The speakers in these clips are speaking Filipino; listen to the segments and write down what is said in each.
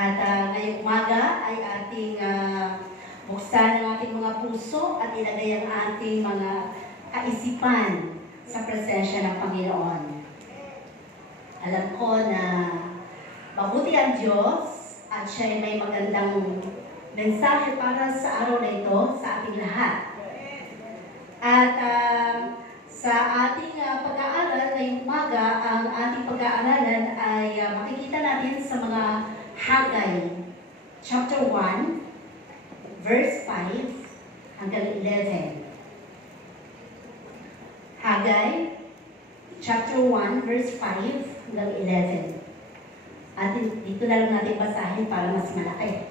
At ngayong umaga ay ating buksan ang ating mga puso at ilagay ang ating mga kaisipan sa presensya ng Panginoon. Alam ko na mabuti ang Diyos at siya ay may magandang mensahe para sa araw na ito sa ating lahat. At sa ating pag-aaral ngayong umaga, ang ating pag-aaralan ay makikita natin sa mga Haggai, chapter 1, verse 5 hanggang 11. Haggai, chapter 1, verse 5 hanggang 11. At dito na lang natin basahin para mas malaki.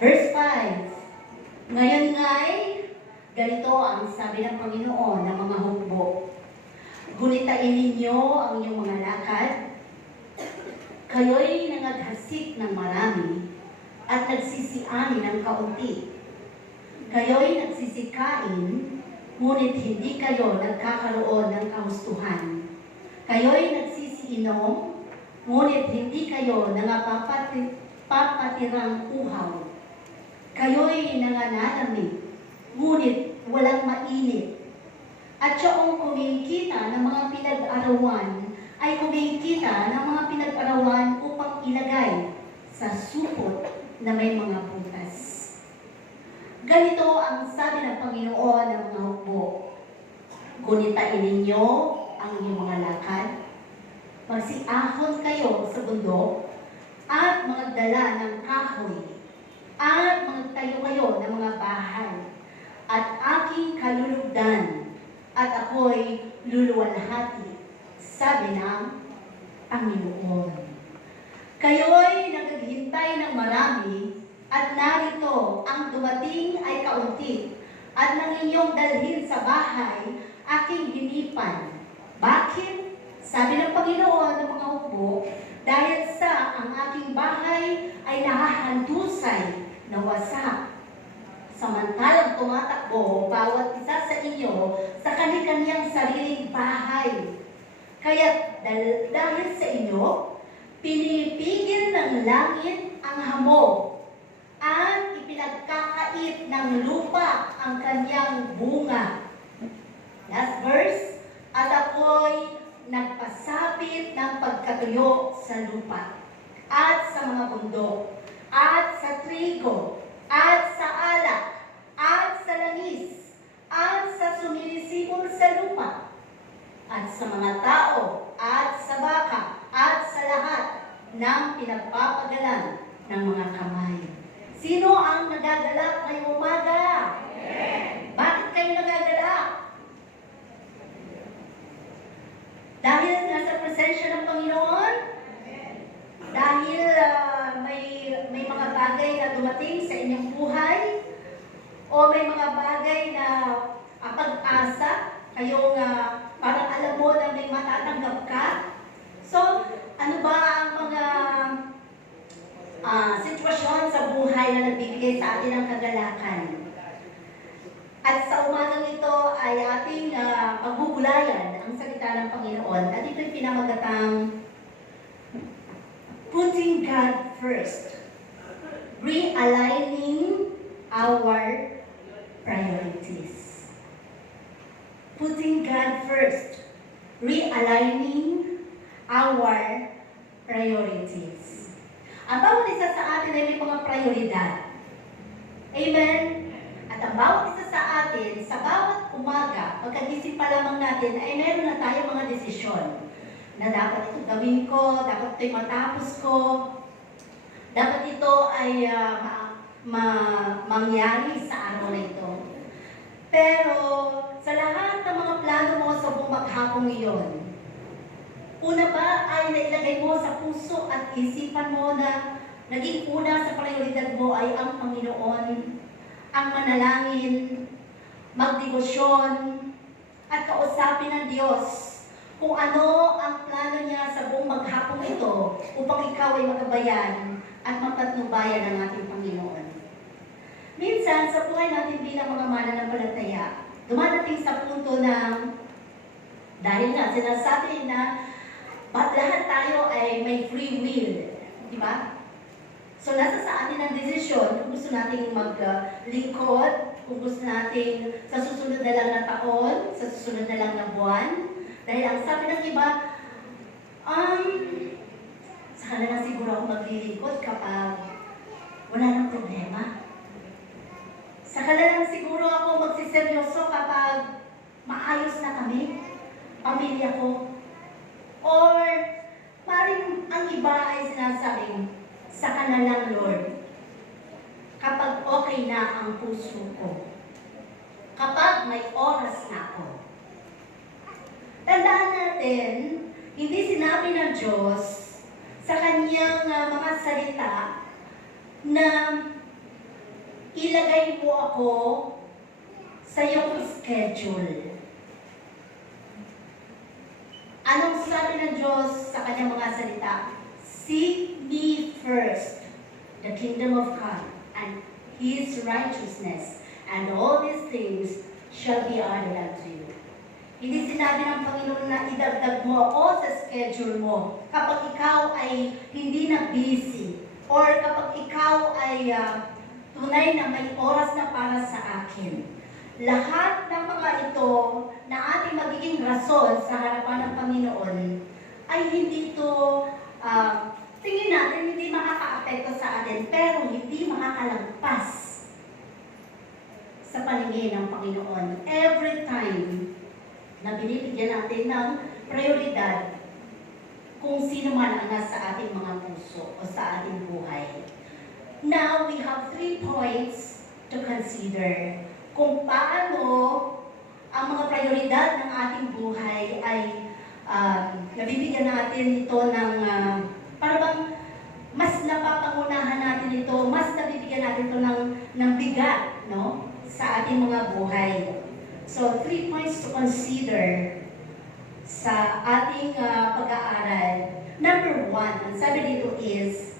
Verse 5. Ngayon nga'y ganito ang sabi ng Panginoon ng mga hukbo. Gunitain ninyo ang inyong mga lakad. Kayo'y nangaghasik ng marami at nagsisiani ng kaunti. Kayo'y nagsisikain, ngunit hindi kayo nagkakaroon ng kahustuhan. Kayo'y nagsisiinom, ngunit hindi kayo nangapapatirang uhaw. Kayo'y nangananamig, ngunit walang mainit. At siyong kumikita ng mga pinag-arawan ay kumikita ng mga pinag-arawan upang ilagay sa supot na may mga butas. Ganito ang sabi ng Panginoon ng mga hukbo. Gunitain ninyo ang inyong mga lakad. Magsiahon kayo sa bundok at magdala ng kahoy at magtayo kayo ng mga bahay at aking kalulugdan at ako'y luluwalhati, sabi ng Panginoon. Kayo'y nagaghintay ng marami at narito ang dumating ay kaunti at nang inyong dalhin sa bahay aking hinipan. Bakit? Sabi ng Panginoon ng mga hukbo, dahil sa ang aking bahay ay nahahandusay na wasak. Samantalang tumatakbo bawat isa sa inyo sa kani-kaniyang sariling bahay. Kaya dahil sa inyo, pinipigil ng langit ang hamog at ipinagkakait ng lupa ang kanyang bunga. Last verse, at ako'y nagpasapit ng pagkatuyo sa lupa at sa mga bundok at sa trigo at sa alak at sa langis at sa suminisibol sa lupa at sa mga tao at sa baka at sa lahat ng pinagpapagalan ng mga kamay. Sino ang nagagalak ngayong umaga? Bakit kayo nagagalak? Dahil nasa presensya ng Panginoon? Dahil may mga bagay na dumating sa inyong buhay? O may mga bagay na pag-asa? Kayong parang alam mo na may matatanggap ka? So, ano ba ang mga sitwasyon sa buhay na nagbibigay sa atin ng kagalakan? At sa umagang ito ay ating pagbubulayan ang salita ng Panginoon. At ito'y pinamagatang Putting God First. Realigning our priorities. Putting God first. Realigning our priorities. Ang bawat isa sa atin ay may mga prioridad. Amen? At ang bawat isa sa atin, sa bawat umaga, pagkagising pa lamang natin, ay meron na tayo mga desisyon na dapat ito gawin ko, dapat ito'y matapos ko, dapat ito ay mangyari sa araw na ito. Pero sa lahat ng mga plano mo sa buong maghapong iyon, una ba ay nailagay mo sa puso at isipan mo na naging una sa prioridad mo ay ang Panginoon, ang manalangin, magdebosyon, at kausapin ng Diyos kung ano ang plano niya sa buong maghapong ito upang ikaw ay magabayan at mapatnubayan ng ating Panginoon. Minsan, sa buhay natin bilang mga mananampalataya, dumadating sa punto na dahil nga sinasabi na lahat tayo ay may free free will. Di ba? So, nasa sa atin ang desisyon kung gusto nating maglingkod, kung gusto nating sa susunod na lang na taon, sa susunod na lang na buwan. Dahil ang sabi ng iba, saka na lang siguro ako maglilingkod kapag wala nang problema. Saka na lang siguro ako magsiseryoso kapag maayos na kami, pamilya ko. Or, parang ang iba ay sinasabing, saka na lang, Lord, kapag okay na ang puso ko, kapag may oras na ako. Tandaan natin, hindi sinabi ng Diyos sa kanyang mga salita na ilagay mo ako sa iyong schedule. Anong sabi ng Diyos sa kanyang mga salita? Seek me first, the kingdom of God, and His righteousness, and all these things shall be added unto you. Hindi sinabi ng Panginoon na idagdag mo ako sa schedule mo kapag ikaw ay hindi na busy, or kapag ikaw ay tunay na may oras na para sa akin. Lahat ng mga ito na ating magiging rason sa harapan ng Panginoon ay hindi ito tingin natin hindi makaka-apekto sa atin, pero hindi makakalagpas sa paningin ng Panginoon. Every time na binibigyan natin ng prioridad kung sino man ang nasa ating mga puso o sa ating buhay. Now, we have 3 points to consider kung paano ang mga prioridad ng ating buhay ay nabibigyan natin ito ng para bang mas napapangunahan natin ito, mas nabibigyan natin ito ng bigat, no? Sa ating mga buhay. So, 3 points to consider sa ating pag-aaral. Number 1, ang sabi dito is,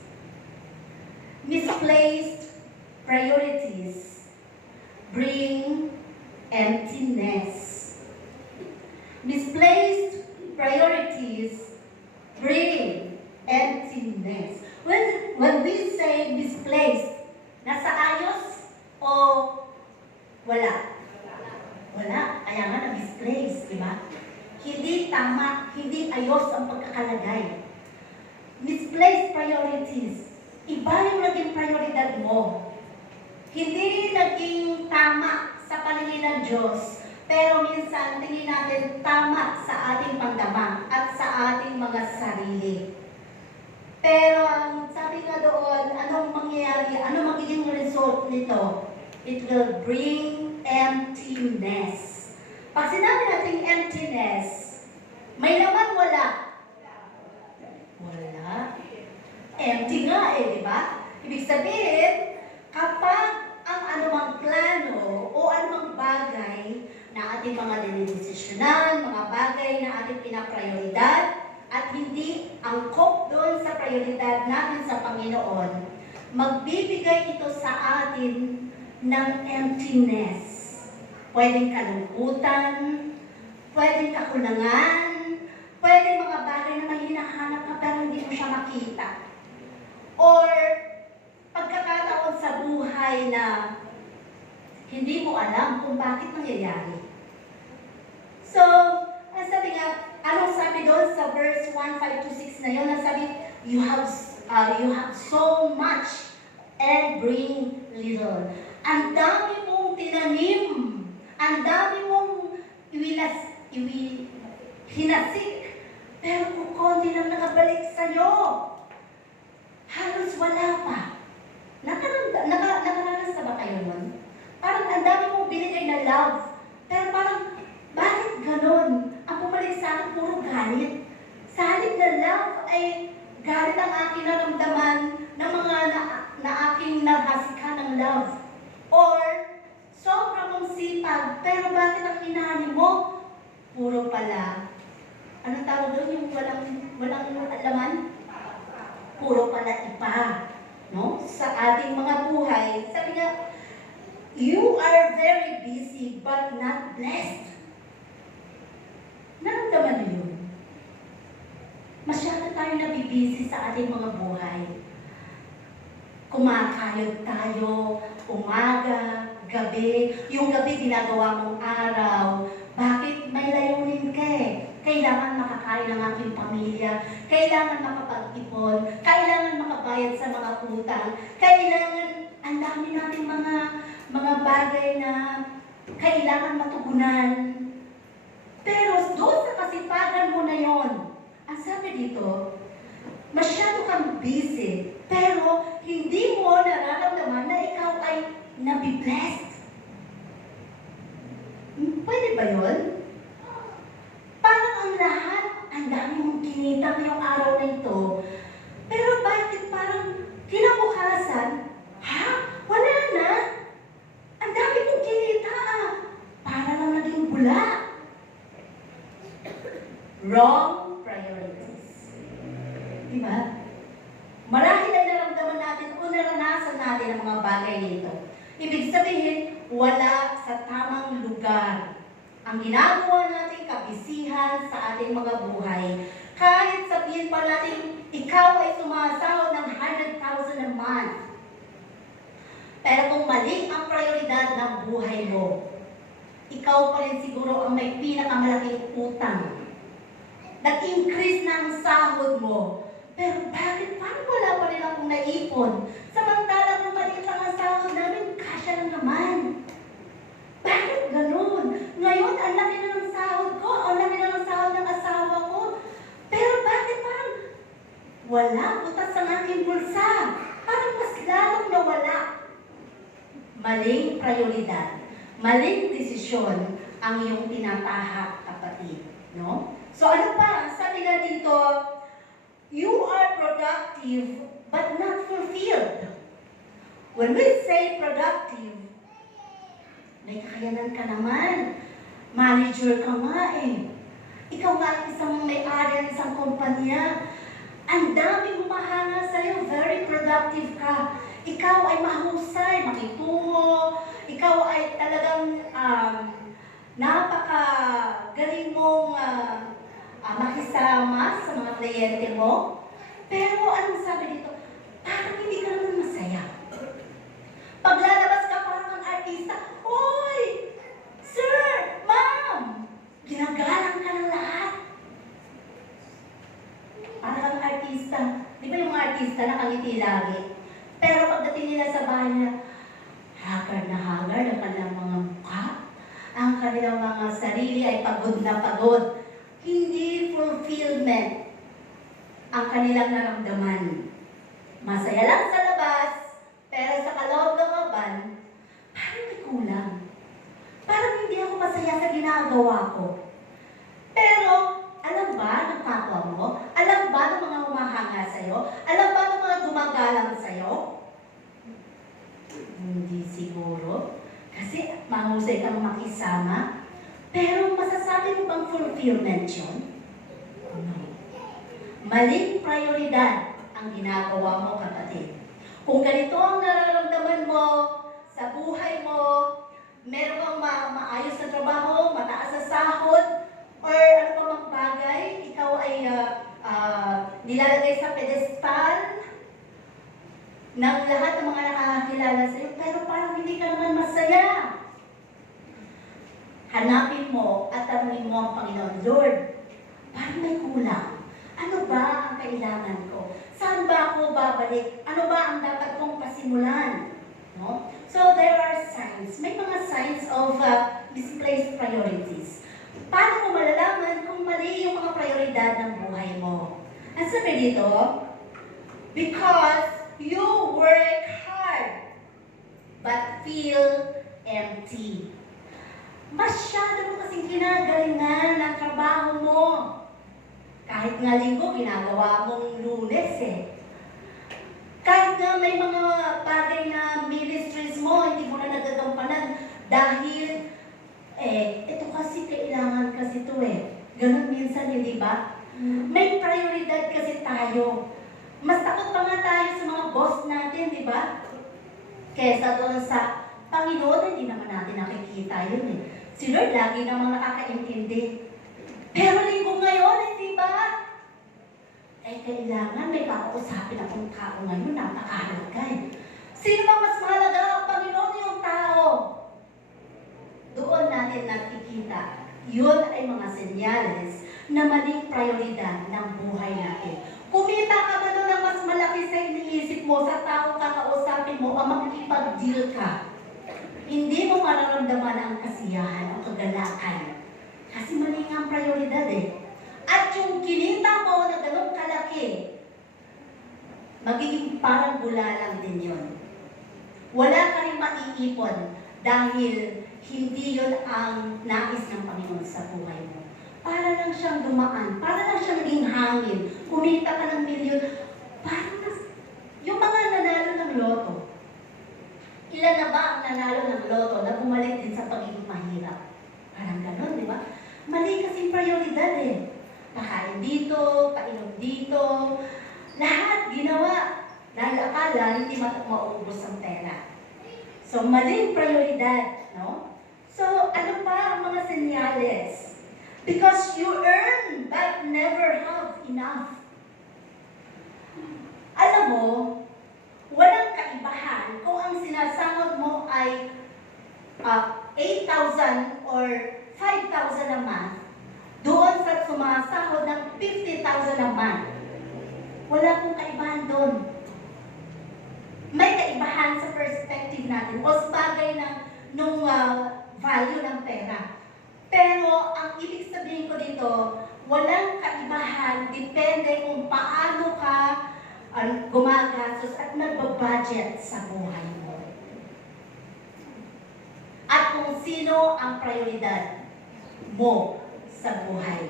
misplaced priorities bring emptiness. Misplaced priorities bring emptiness. When we say misplaced, nasa ayos o wala? Wala. Kaya nga na-misplaced, di ba? Hindi tama, hindi ayos ang pagkakalagay. Misplaced priorities. Iba yung naging prioridad mo. Hindi naging tama sa paningin ng Diyos, pero minsan tingin natin tama sa ating pagdamang at sa ating mga sarili. Pero ang sabi nga doon, anong mangyayari, anong magiging result nito? It will bring emptiness. Pag sinabi natin emptiness, may laman wala? Wala. Empty nga di ba? Ibig sabihin, kapag ang anumang plano o anumang bagay na ating mga dinidesisyonan, mga bagay na ating pinaprioridad, at hindi angkop doon sa prioridad natin sa Panginoon, magbibigay ito sa atin ng emptiness. Pwedeng kalungkutan, pwedeng kakulangan, pwedeng mga bagay na may hinahanap ka pero hindi mo siya makita. Or pagkakataon sa buhay na hindi mo alam kung bakit nangyayari. So, ang sabi nga, anong sabi doon sa verse 1:5-6 na yun? Ang sabi, you have so much and bring little. Ang dami mong tinanim, ang dami mong hinasik, pero kung konti lang nakabalik sa'yo, halos wala pa. Nakaranas na ba kayo nun? Parang ang dami mong binigay na love, pero parang, bakit ganon? Ang pumalik sa akin, puro galit. Sa halip na love ay galit ang aking naramdaman ng mga na aking nahasika ng love. Or, sobrang mong sipag, pero bakit ang hinahani mo? Puro pala. Anong tawag doon? Yung walang laman? Puro pala ipa. No? Sa ating mga buhay, sabi nga, you are very busy but not blessed. Naramdaman niyo yun? Masyado tayo nabibisi sa ating mga buhay. Kumakayod tayo, umaga, gabi, yung gabi ginagawa mong araw. Bakit? May layunin ka eh. Kailangan makakain ng aking pamilya, kailangan makapag-ipon, kailangan makabayad sa mga utang, kailangan, ang dami nating mga bagay na kailangan matugunan. Pero doon sa kasipagan mo na yon, ang sabi dito, masyado kang busy, pero hindi mo nararamdaman na ikaw ay nabiblessed. Pwede ba yun? Parang ang lahat, ang dami mong kinita ngayong araw na ito, pero bakit parang kinabukasan, wala na? Ang dami mong kinita, para lang naging bula. Wrong priorities. Diba? Marahil ay naramdaman natin o naranasan natin ang mga bagay nito. Ibig sabihin, wala sa tamang lugar ang ginagawa natin kabisihan sa ating mga buhay. Kahit sabihin pa natin, ikaw ay sumasahod ng 100,000 a month. Pero kung mali ang prioridad ng buhay mo, ikaw pa rin siguro ang may pinakamalaking utang. Nag-increase na ang sahod mo. Pero bakit? Parang wala pa rin akong naipon. Samantala kung maliit lang ang sahod namin, kasya lang naman. Bakit ganun? Ngayon, ang laki na ng sahod ko, ang laki na ng sahod ng asawa ko. Pero bakit parang wala butas ang aking bulsa? Parang mas lalong nawala. Maling prioridad, maling desisyon ang iyong tinatahak, kapatid. No? So ano pa? Sabi nga dito, you are productive but not fulfilled. When we say productive, may kakayanan ka naman. Manager ka nga eh. Ikaw nga isang may-ari ng isang kumpanya. Ang daming humahanga sa'yo, very productive ka. Ikaw ay mahusay, makitungo. Ikaw ay talagang napakagaling mong makisama sa mga kliyente mo. Pero anong sabi dito? Parang hindi ka naman masaya. Paglalabas ka parang ang artista, "Oy! Sir! Ma'am!" Ginagalang ka ng lahat. Parang ang artista. Di ba yung mga artista nakangiti lagi? Pero pagdating nila sa bahay nila, haggard na haggard ang kanilang mga mukha. Ang kanilang mga sarili ay pagod na pagod. Hindi fulfillment ang kanilang naramdaman. Masaya lang sa labas, pero sa kaloob-looban, parang may kulang. Parang hindi ako masaya sa ginagawa ko. Pero, alam ba ng kapwa mo? Alam ba ng mga humahanga sa'yo? Alam ba ng mga gumagalang sa'yo? Hindi siguro. Kasi mahusay kang makisama. Pero masasabi mo bang fulfillment yun? No. Maling prioridad ang ginagawa mo, kapatid. Kung ganito ang nararamdaman mo sa buhay mo, meron kang maayos na trabaho, mataas na sahod, or ano pa mang bagay, ikaw ay nilalagay sa pedestal ng lahat ng mga nakakakilala sa iyo, pero parang hindi ka naman masaya. Hanapin mo at tanungin mo ang Panginoon, Lord, parang may kulang. Ano ba ang kailangan ko? Saan ba ako babalik? Ano ba ang dapat kong pasimulan? No? So there are signs. May mga signs of misplaced priorities. Paano mo malalaman kung mali yung mga prioridad ng buhay mo? Ang sabi dito, because you work hard but feel empty. Masyado mo kasing ginagalingan ang trabaho mo. Kahit nga linggo, ginagawa mong Lunes eh. Kahit nga may mga bagay na ministries mo, hindi mo na nagagampanan dahil, ito kasi kailangan kasi ito eh. Ganun minsan, hindi ba? May prioridad kasi tayo. Mas takot pa nga tayo sa mga boss natin, di ba? Kesa doon sa Panginoon, hindi naman natin nakikita yun eh. Si Lord lagi namang nakakaintindi. Pero linggo ngayon, hindi ba? Eh, kailangan may kakausapin akong tao ngayon, napakahalaga eh. Sino ba mas mahalaga? Ang Panginoon yung tao. Doon natin nakikita, yun ay mga senyales na maling prioridad ng buhay natin. Kumita ka ba doon ng mas malaki sa iniisip mo, sa tao kakausapin mo, o makikipag-deal ka? Hindi mo mararamdaman ang kasiyahan o kagalakan. Kasi mali nga ang prioridad eh. At yung kinita mo na ganun kalaki, magiging parang bulalang din yun. Wala ka rin maiipon dahil hindi yun ang nais ng Panginoon sa buhay mo. Para lang siyang dumaan, para lang siyang naging hangin, kumita ka ng milyon, parang yung mga nanalo ng loto. Ilan na ba ang nanalo ng loto na bumalik din sa pagiging mahirap? Parang ganun, di ba? Mali kasing prioridad eh. Pakain dito, painom dito, lahat ginawa. Dahil akala hindi maubos ang pera. So, maling prioridad, no? So, ano pa ang mga senyales? Because you earn but never have enough. Alam mo, walang kaibahan kung ang sinasahod mo ay 8,000 or 5,000 a month doon sa sumasahod ng 50,000 a month. Wala pong kaibahan doon. May kaibahan sa perspective natin o sa bagay nung value ng pera. Pero ang ibig sabihin ko dito, walang kaibahan, depende kung paano ka gumagastos at nagbabudget sa buhay mo. At kung sino ang prioridad mo sa buhay.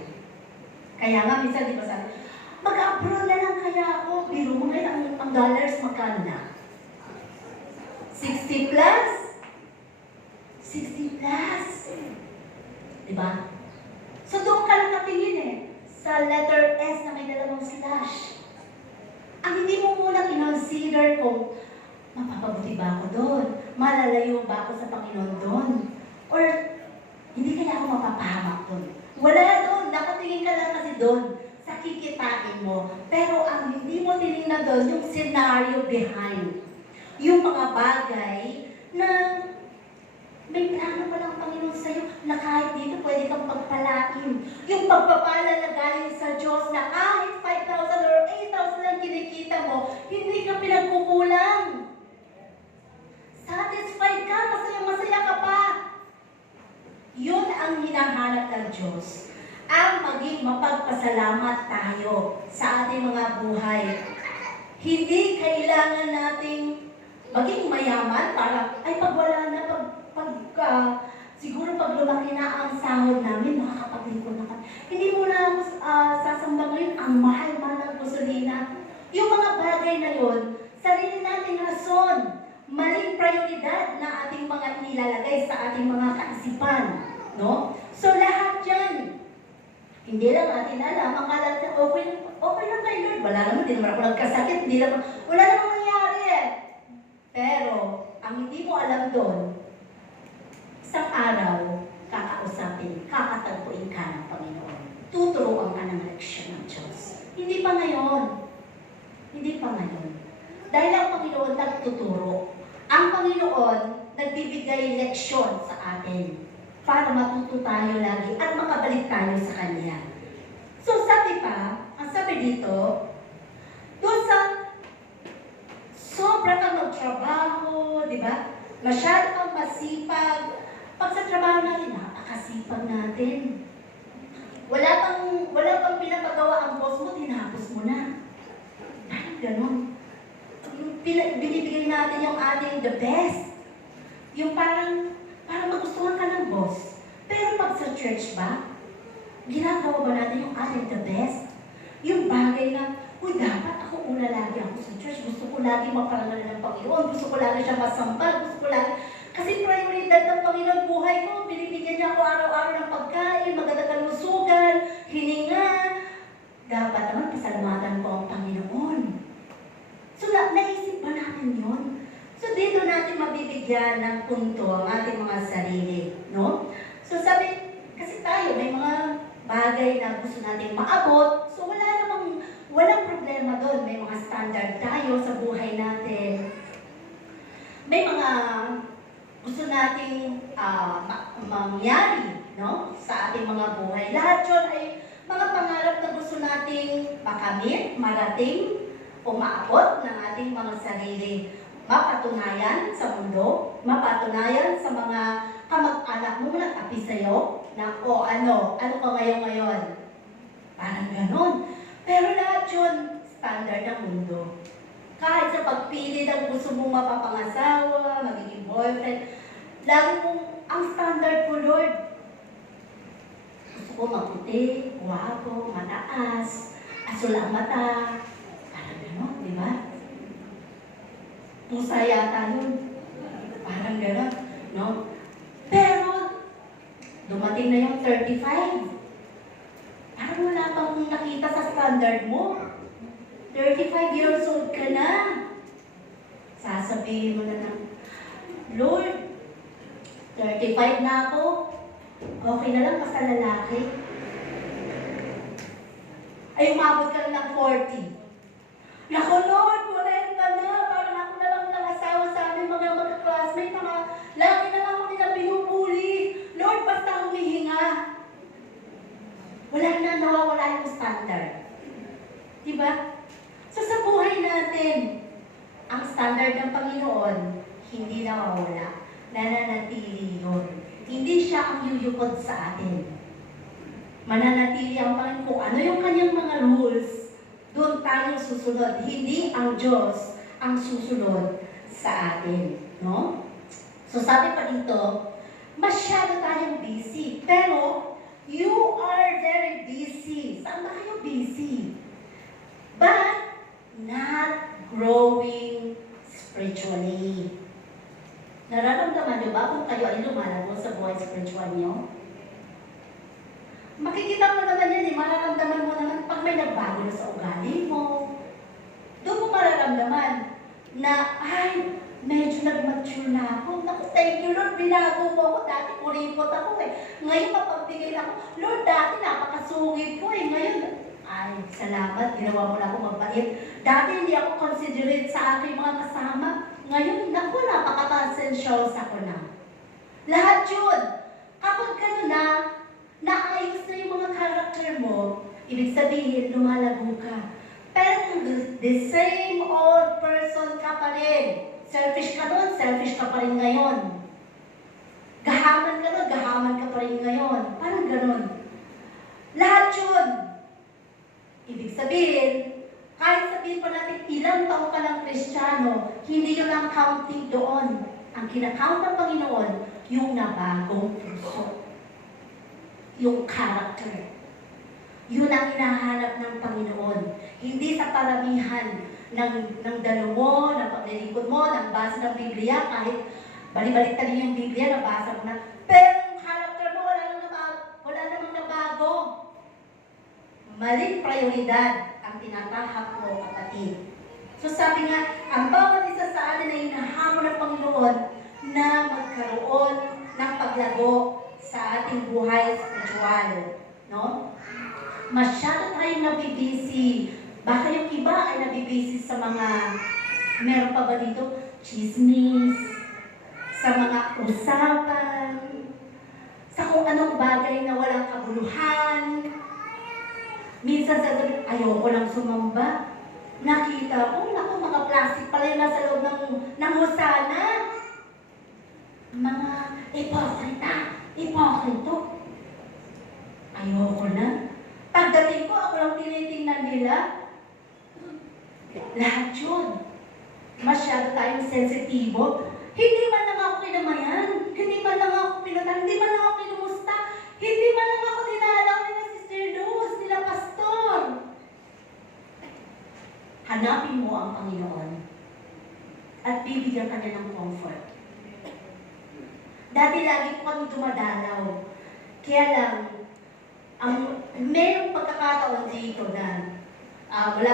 Kaya nga minsan di ba sabi, mag-abroad na lang kaya ako, biro mo ngayon ang dollars magkano na? 60 plus? 60 plus. Diba? So doon ka lang natingin eh. Sa letter S na may dalawang slash. Ang hindi mo muna kinonsider kung mapapabuti ba ako doon? Malalayo ba ako sa Panginoon doon? Or hindi kaya ako mapapahamak doon? Wala doon. Nakatingin ka lang kasi doon sa kikitain mo. Pero ang hindi mo tinignan doon, yung scenario behind. Yung mga bagay na may plano pa ng Panginoon sa'yo na kahit dito pwede kang pagpalain. Yung pagpapala na galing sa Diyos na kahit 5,000 or 8,000 lang kinikita mo, hindi ka pinagkukulang. Satisfied ka, masaya-masaya ka pa. Yun ang hinahanap ng Diyos. Ang maging mapagpasalamat tayo sa ating mga buhay. Hindi kailangan nating maging mayaman para, ay pag wala na, siguro pag lumaki na ang sahod namin, makakapaglingkod na kami. Hindi mo na ako sasamba ngayon, ang mahal-mahal ng gasolina. Yung mga bagay na yun, sarili nating rason, maling prioridad na ating mga inilalagay sa ating mga kaisipan. No? So lahat yan, hindi lang natin alam, akala natin, okay lang kay Lord. Wala naman, hindi naman ako nagkasakit, wala namang nangyari eh. Pero, ang hindi mo alam doon, isang araw, kakausapin, kakatagpuin ka ng Panginoon. Tuturuan ka ng leksyon ng Diyos. Hindi pa ngayon. Hindi pa ngayon. Dahil ang Panginoon nagtuturo. Ang Panginoon nagbibigay leksyon sa atin para matuto tayo lagi at makabalik tayo sa Kanya. So sabi pa, ang sabi dito, doon sa sobra kang magtrabaho, di ba? Masyado kang masipag. Pag sa trabaho natin, napakasipag natin. Wala pang pinapagawa ang boss mo, tinapos mo na. Parang ganun. Binibigay natin yung ating the best. Yung parang magustuhan ka ng boss. Pero pag sa church ba, ginagawa ba natin yung ating the best? Yung bagay na, dapat ako una lagi ako sa church. Gusto ko lagi maparangal ng Panginoon. Gusto ko lagi siya masambal. Gusto ko lagi, kasi prioridad ng Panginoon buhay ko. Binibigyan niya ako araw-araw ng pagkain, magandang kalusugan, hininga. Dapat naman pasalamatan ko ang Panginoon. So, naisip ba natin yun? So, dito natin mabibigyan ng punto ang ating mga sarili, no? So, sabi, kasi tayo, may mga bagay na gusto natin maabot. So, wala Walang problema doon. May mga standard tayo sa buhay natin. May mga gusto nating mangyari, no? Sa ating mga buhay. Lahat yun ay mga pangarap na gusto nating makamit, marating, umaabot ng ating mga sarili. Mapatunayan sa mundo, mapatunayan sa mga kamag-anak mo na kapi sa'yo, na ano ka ngayon. Parang ganon. Pero lahat yun, standard ng mundo. Kahit sa pagpili ng gusto mong mapapangasawa, magiging boyfriend, lagi mong ang standard ko, Lord. Gusto ko maputi, guwapo, mataas, asul ang mata. Parang ganon, di ba? Pusa yata yun. Parang gano'n, no? Pero, dumating na yung 35. Parang wala pang nakita sa standard mo. 35 years old ka na. Sasabihin mo na lang, Lord, 35 na ako. Okay na lang basta lalaki. Ay, umabot ka na ng 40. Naku, Lord, 40 na. Parang ako na lang nangasawa sa aming mga classmate, mga lagi na lang ako nila pinupuli. Lord, basta humihinga. Wala na, nawawala yung standard. Diba? So sa buhay natin, ang standard ng Panginoon, hindi nawawala. Nananatili yun. Hindi siya ang yuyukod sa atin. Mananatili ang Panginoon kung ano yung kanyang mga rules, doon tayo susunod. Hindi ang Diyos ang susunod sa atin. No? So sabi pa dito, masyado tayong busy. Pero, you are very busy. Saan ba kayo busy? But, not growing spiritually. Nararamdaman nyo ba kung kayo ay lumalago sa buhay spiritual nyo? Makikita mo naman yan mararamdaman mo naman pag may nagbago na sa ugali mo. Doon mo mararamdaman na, ay, medyo nag-mature na ako. Naku, thank you Lord, binago mo ako. Dati kuripot ako Ngayon mapagbigay ako. Lord, dati napakasungit ko Ngayon, ay, salamat, ginawa mo na ako mabait. Dati hindi ako considerate sa aking mga kasama. Ngayon, naku, napaka-conscientious ako na. Lahat yun. Kapag gano'n na, naayos na yung mga karakter mo, ibig sabihin, lumalago ka. Pero the same old person ka pa rin. Selfish ka doon, selfish ka pa rin ngayon. Gahaman ka doon, gahaman ka pa rin ngayon. Parang gano'n. Lahat yun. Ibig sabihin, kahit sabihin pa natin ilang taon ka ng Kristiyano, hindi yun ang counting doon. Ang kinakount ng Panginoon, yung nabagong puso. Yung character. Yun ang hinahanap ng Panginoon. Hindi sa paramihan ng dalo mo, ng paglilingkod mo, ng basa ng Biblia, kahit balik-balik ka din yung Biblia, nabasa mo na. Pero yung character mo, wala namang nabago. Maling prioridad ang tinatahak mo, kapatid. So sabi nga, ang bawat isa sa atin ay hinahamon ng Panginoon na magkaroon ng paglago sa ating buhay spiritual. No? Masyado tayong nabibisi. Baka yung iba ay nabibisi sa mga, meron pa ba dito? Chismis, sa mga usapan, sa kung anong bagay na walang kabuluhan. Minsan sabi, ayoko lang sumamba. Nakita ko, naku, mga plastic pala yung nasa loob ng husana. Mga ipokrito. Ayoko na. Pagdating ko, ako lang tinitingnan nila. Lahat yun. Masyado tayong sensitibo. Hindi man lang ako kinamayan. Hindi man lang ako pinuntan. Hindi man lang ako kinumusta. Hindi man lang ako dinalaw nila Sister Luz, nila Pastor. Hanapin mo ang Panginoon at bibigyan ka niya ng comfort. Dati lagi po kami dumadalaw. Kaya lang, mayroong pagkakataon dito na wala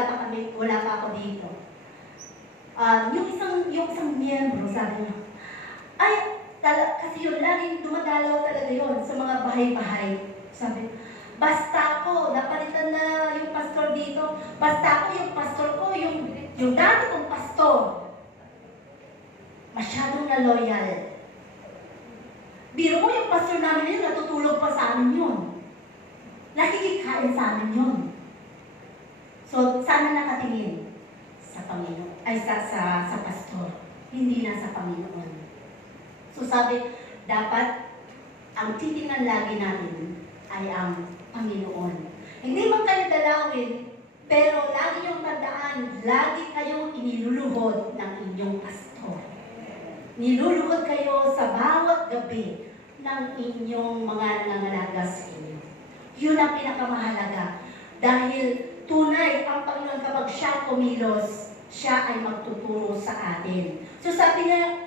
pa ako dito. Yung isang miyembro, sabi niya, kasi yun, laging dumadalaw talaga yun sa mga bahay-bahay. Sabi, Basta ako, napalitan na yung pastor dito. Basta ako, yung pastor ko, yung dati kong pastor. Masyadong na loyal. Biro mo yung pastor namin yun, natutulog pa sa amin yun. Nakikikain sa amin yun. So, sana nakatingin sa Panginoon, ay sa pastor, hindi na sa Panginoon. So, sabi, dapat ang titingnan lagi natin ay ang Panginoon. Hindi man kayo dalawin, pero lagi yung tandaan, lagi kayong iniluluhod ng inyong pastor. Niluluhod kayo sa bawat gabi ng inyong mga nangangalaga sa inyo. Yun ang pinakamahalaga. Dahil tunay ang Panginoon kapag siya kumilos, siya ay magtuturo sa atin. So sabi niya,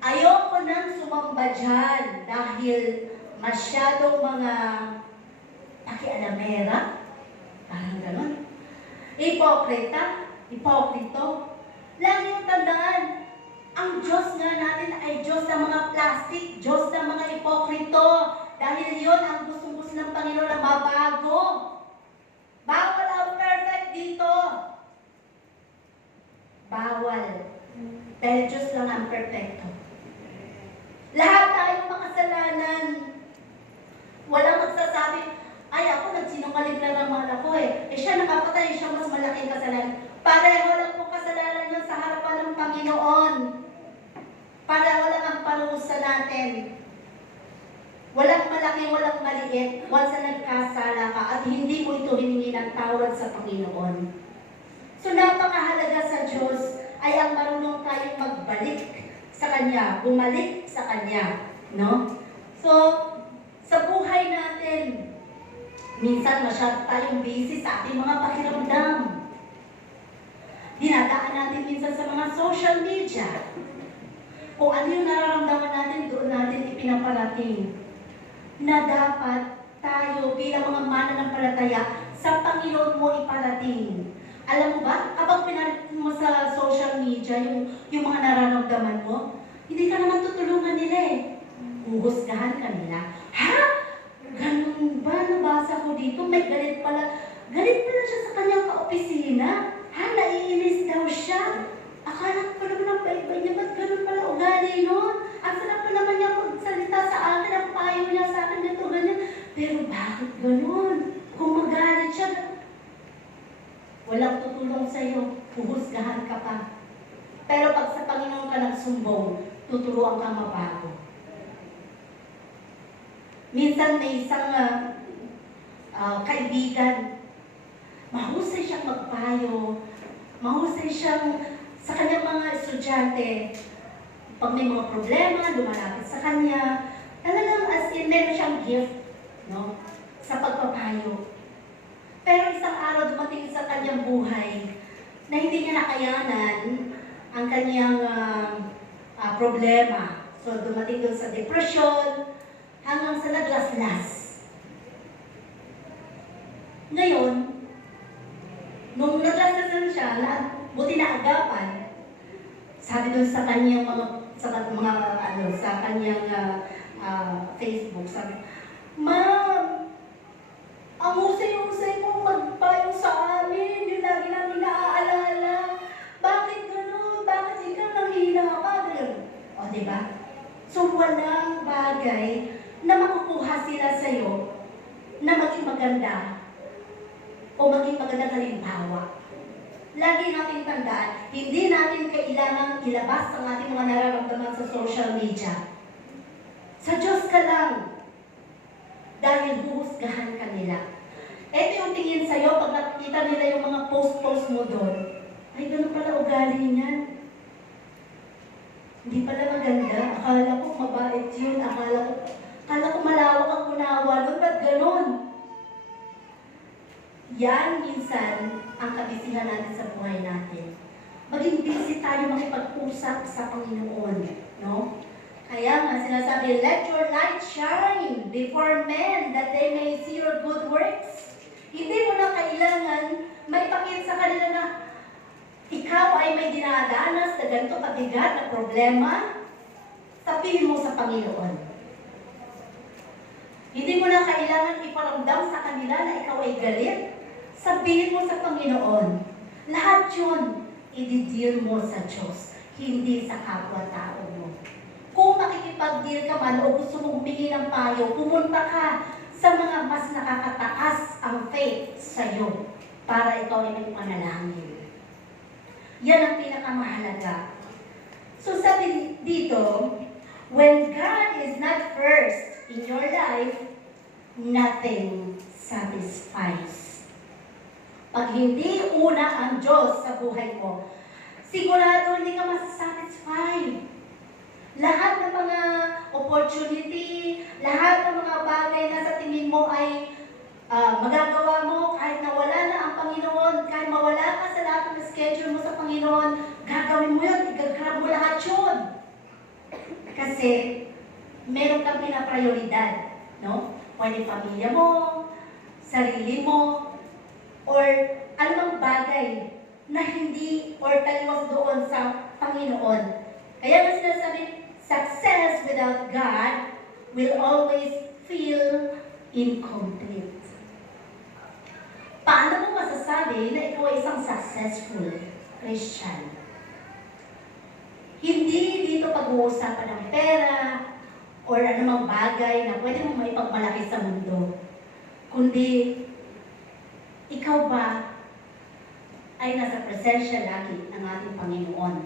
ayoko nang sumamba dyan dahil masyadong mga pakialamera, parang gano'n. Hipokrito. Lagi yung tandaan, ang Diyos nga natin ay Diyos ng mga plastic, Diyos ng mga hipokrito. Dahil yon ang gusto-gusto ng Panginoon na mabago. Bawal ang perfect dito. Bawal. Dahil Diyos lang ang perfecto. Lahat tayong makasalanan. Walang magsasabi, ay ako nagsinungaling lang naman ako eh. Siya nakapatay, siya mas malaking kasalanan. Pareho lang po kasalanan yun sa harapan ng Panginoon. Pareho lang ang parusa natin. Walang malaki, walang maliit. Once na nagkasala ka at hindi mo ito hiningi ng tawad sa Panginoon. So napakahalaga sa Diyos ay ang marunong tayong magbalik sa Kanya, bumalik sa Kanya. No? So, sa buhay natin, minsan masyado tayong busy sa ating mga pakiramdam. Dinadaan natin minsan sa mga social media. Kung ano yung nararamdaman natin, doon natin ipinaparating. Na dapat tayo bilang mga mananampalataya sa Panginoon mo iparating. Alam mo ba, kapag pinarating mo sa social media yung mga nararamdaman mo, hindi ka naman tutulungan nila eh. Huhusgahan ka nila. Ha? Ganun ba? Nabasa ko dito, may galit pala. Galit pala siya sa kanyang kaopisina. Ha? Naiinis daw siya. Akala ko naman ang bait-bait niya, ba't ganun pala ugali nun? Ang sarap pa naman niya magsalita sa akin, ang payo niya sa akin dito, ganyan. Pero bakit ganun? Kung magalit siya, walang tutulong sa'yo, huhusgahan ka pa. Pero pag sa Panginoon ka nagsumbong, tuturuan kang mabago. Minsan may isang kaibigan, mahusay siyang magpayo, mahusay siyang sa kanyang mga estudyante. Pag may mga problema, lumalapit sa kanya, talagang as in, meron siyang gift, no? Sa pagpapayo. Pero isang araw dumating sa kanyang buhay na hindi niya nakayanan ang kanyang problema. So dumating doon sa depression, hanggang sa naglaslas. Ngayon, nung naglaslas na siya, buti na agapan, sabi doon sa kanyang sa kanyang Facebook, sabi, Ma'am, ang husay-husay mong magpayo sa amin, yung lagi namin naaalala. Bakit gano'n? Bakit ikaw nanghina ka? O, diba? So, walang bagay na makukuha sila sa'yo na maging maganda o maging magandang halimbawa. Lagi nating tandaan, hindi natin kailangang ilabas ang ating mga nararamdaman sa social media. Sa Diyos ka lang. Dahil huhusgahan ka nila. Ito yung tingin sa'yo, pag nakikita nila yung mga post-post mo doon, ay, ganun pala ugali niyan. Hindi pala maganda. Akala ko mabait yun. Akala ko malawak ang unawa nun. Ba't ganun? Yan minsan ang kabisihan natin sa buhay natin. Maging busy tayo makipag-usap sa Panginoon. No? Kaya nga sinasabi, let your light shine before men that they may see your good works. Hindi mo na kailangan maipakita sa kanila na ikaw ay may dinadanas na ganito kabigat na problema. Sabihin mo sa Panginoon. Hindi mo na kailangan iparamdam sa kanila na ikaw ay galit. Sabihin mo sa Panginoon. Lahat yun, i-deal mo sa Diyos, hindi sa kapwa-tao mo. Kung makikipag-deal ka man o gusto mong humingi ng payo, pumunta ka sa mga mas nakakataas ang faith sa'yo para ikaw ay may panalangin. Yan ang pinakamahalaga. So sabi dito, when God is not first in your life, nothing satisfies. Pag hindi una ang Diyos sa buhay mo, sigurado hindi ka masasatisfy. Lahat ng mga opportunity, lahat ng mga bagay na sa tingin mo ay magagawa mo kahit nawala na ang Panginoon, kahit mawala ka sa lahat ng schedule mo sa Panginoon, gagawin mo yun, igagrab mo lahat yun. Kasi meron kang pinaprioridad, no? Pwede pamilya mo, sarili mo, or anumang bagay na hindi or taliwas doon sa Panginoon. Kaya nga sinasabi, success without God will always feel incomplete. Paano mo masasabi na ikaw ay isang successful Christian? Hindi dito pag-uusapan ng pera or anumang bagay na pwede mong maipagmalaki sa mundo. Kundi, ikaw ba ay nasa presensya lagi ng ating Panginoon?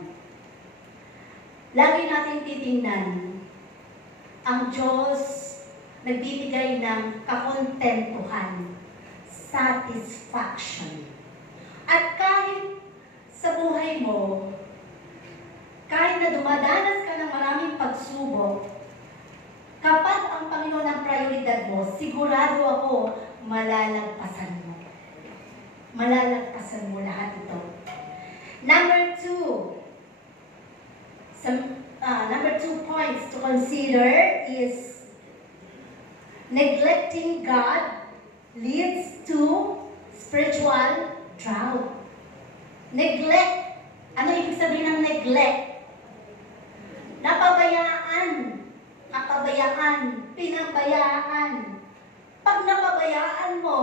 Lagi natin titingnan ang Diyos nagbibigay ng kakontentuhan, satisfaction. At kahit sa buhay mo, kahit na dumadanas ka ng maraming pagsubok, kapag ang Panginoon ang prioridad mo, sigurado ako, malalagpasan mo. Malalagpasan mo lahat ito. Number two points to consider is neglecting God leads to spiritual drought. Neglect. Ano ibig sabihin ng neglect? Napabayaan, pinabayaan. Pag napabayaan mo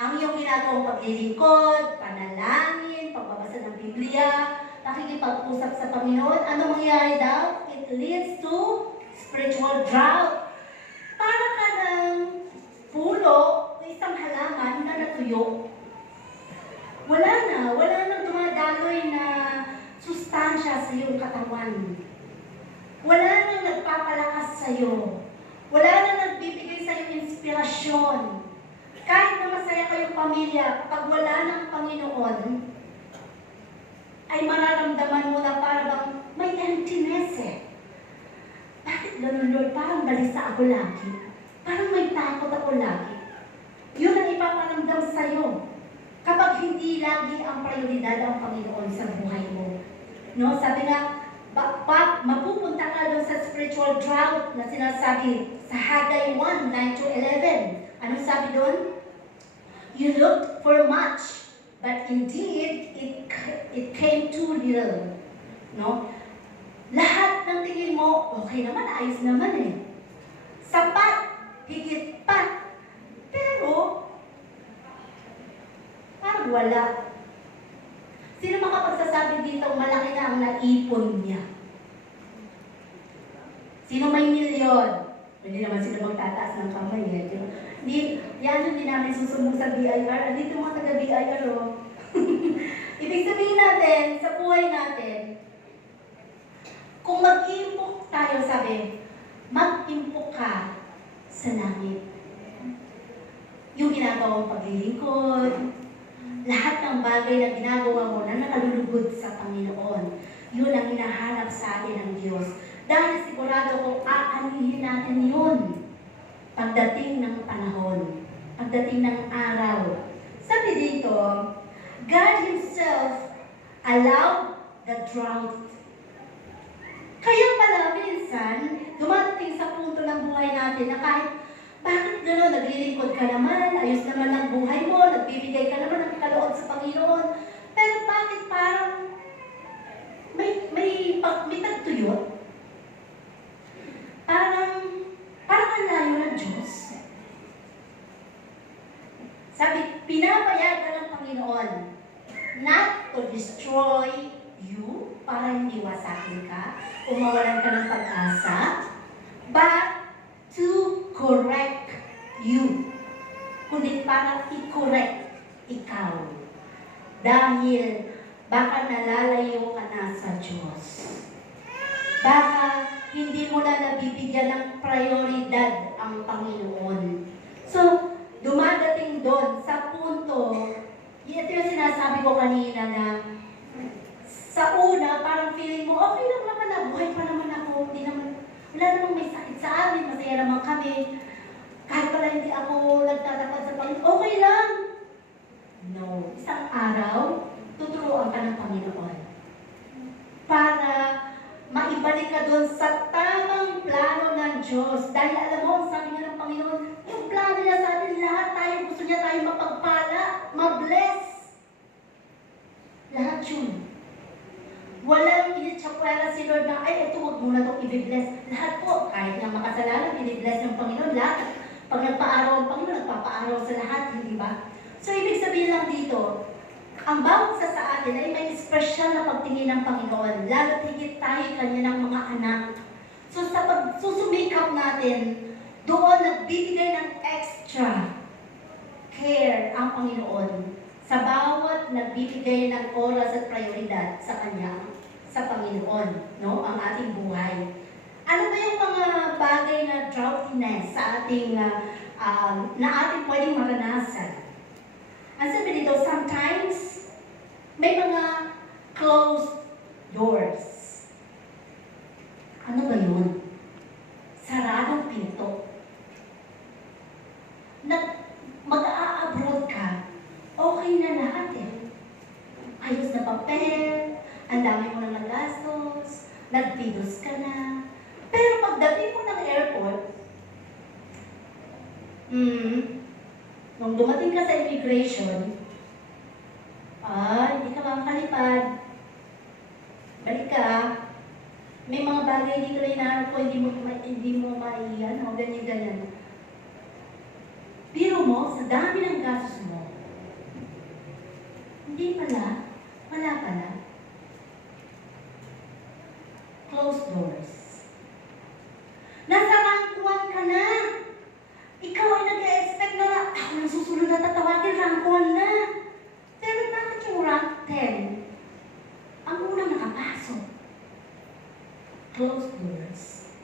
ang iyong ginagawang paglilingkod, panalangin, pagbabasa ng Biblia, nakikipag-usap sa Panginoon, ano mangyayari daw? It leads to spiritual drought. Para ka ng puno o isang halaman na natuyo. Wala nang dumadaloy na sustansya sa iyong katawan. Wala nang nagpapalakas sa iyo. Wala nang nagbibigay sa iyo inspirasyon. Kahit na masaya kayong pamilya, pag wala ng Panginoon, ay mararamdaman mo na parang may emptiness eh. Bakit ganun, Lord? Parang balisa ako lagi. Parang may takot ako lagi. Yun ang ipaparamdam sa'yo. Kapag hindi lagi ang prioridad ang Panginoon sa buhay mo. No? Sabi nga, mapupunta ka doon sa spiritual drought na sinasabi sa Haggai 1:9-11. Anong sabi doon? You looked for much, but indeed, it came too little. No? Lahat ng tingin mo, okay naman, ayos naman eh. Sapat, higit pa. Pero, parang wala. Sino makapagsasabi dito, malaki na ang naipon niya? Sino may milyon? Hindi naman sila magtataas ng kamay eh. Yan hindi namin susumbong sa BIR. Dito mga taga-BIR oh. Ibig sabihin natin, sa buhay natin, kung mag-impok tayo, sabi, mag-impok ka sa langit. Yung ginagawang paglilingkod, lahat ng bagay na ginagawa mo na nakalulugod sa Panginoon, yun ang hinahanap sa atin ng Diyos. Dahil sigurado kung aanihin natin yun pagdating ng panahon, pagdating ng araw. Sabi dito, God Himself allowed the drought. Kaya pala minsan, dumadating sa punto ng buhay natin na kahit bakit gano'n, naglilingkod ka naman, ayos naman ang buhay mo, nagbibigay ka naman ng kaloob sa Panginoon, pero bakit parang may tagtuyot? Parang ang layo ng Diyos. para hindi wasakin ka o mawalan ka ng pag-asa, but to correct you. Kundi para i-correct ikaw. Dahil baka nalalayo ka na sa Diyos. Baka hindi mo na nabibigyan ng prioridad ang Panginoon. So, dumadating doon sa punto, ito yung sinasabi ko kanina na sa una, parang feeling mo, okay lang naman na, buhay pa naman ako, hindi naman, wala namang may sakit sa amin, masaya naman kami. Kahit pala hindi ako nagtatapad sa Panginoon, okay lang. No, isang araw, tuturuan ka ng Panginoon. Para maibalik ka doon sa tamang plano ng Diyos. Dahil alam mo, sabi nga ng Panginoon, yung plano niya sa atin, lahat tayo, gusto niya tayo mapagpala, ma-bless. Lahat yun. Walang initsapwera si Lord na, ay, ito, huwag muna itong i-bless. Lahat po, kahit nga makasalanan, i-bless ng Panginoon, lahat. Pag nagpa-araw ang Panginoon, nagpapa-araw sa lahat, hindi ba? So, ibig sabihin lang dito, ang bawat isa sa atin ay may espesyal na pagtingin ng Panginoon, lalo't higit tayo kanya ng mga anak. So, sa pagsusumikap natin, doon nagbibigay ng extra care ang Panginoon sa bawat nagbibigay ng oras at prioridad sa Kanya, sa Panginoon, no? Ang ating buhay. Ano ba yung mga bagay na drowsiness sa ating, na ating pwedeng maranasan? Ang sabi dito, sometimes, may mga closed doors. Ano ba yun? Saradong pinto. Mag-a-abroad ka, okay na lahat eh. Ayos na papel, ang dami mo na nagastos, nagpidos ka na. Pero pagdating mo ng airport, nung dumating ka sa immigration, hindi ka makakalipad. Balik ka. May mga bagay dito na hinahanap ko, hindi mo maiyan, o ganyan-ganyan. Pero mo, sa dami ng gastos mo, hindi pala, wala pala. Closed doors. Nasa rank 1 ka na. Ikaw ay nag-expect na, ako nang susunod na tatawagin, rank 1 na. Pero bakit yung rank 10? Ang unang nakapasok. Closed doors.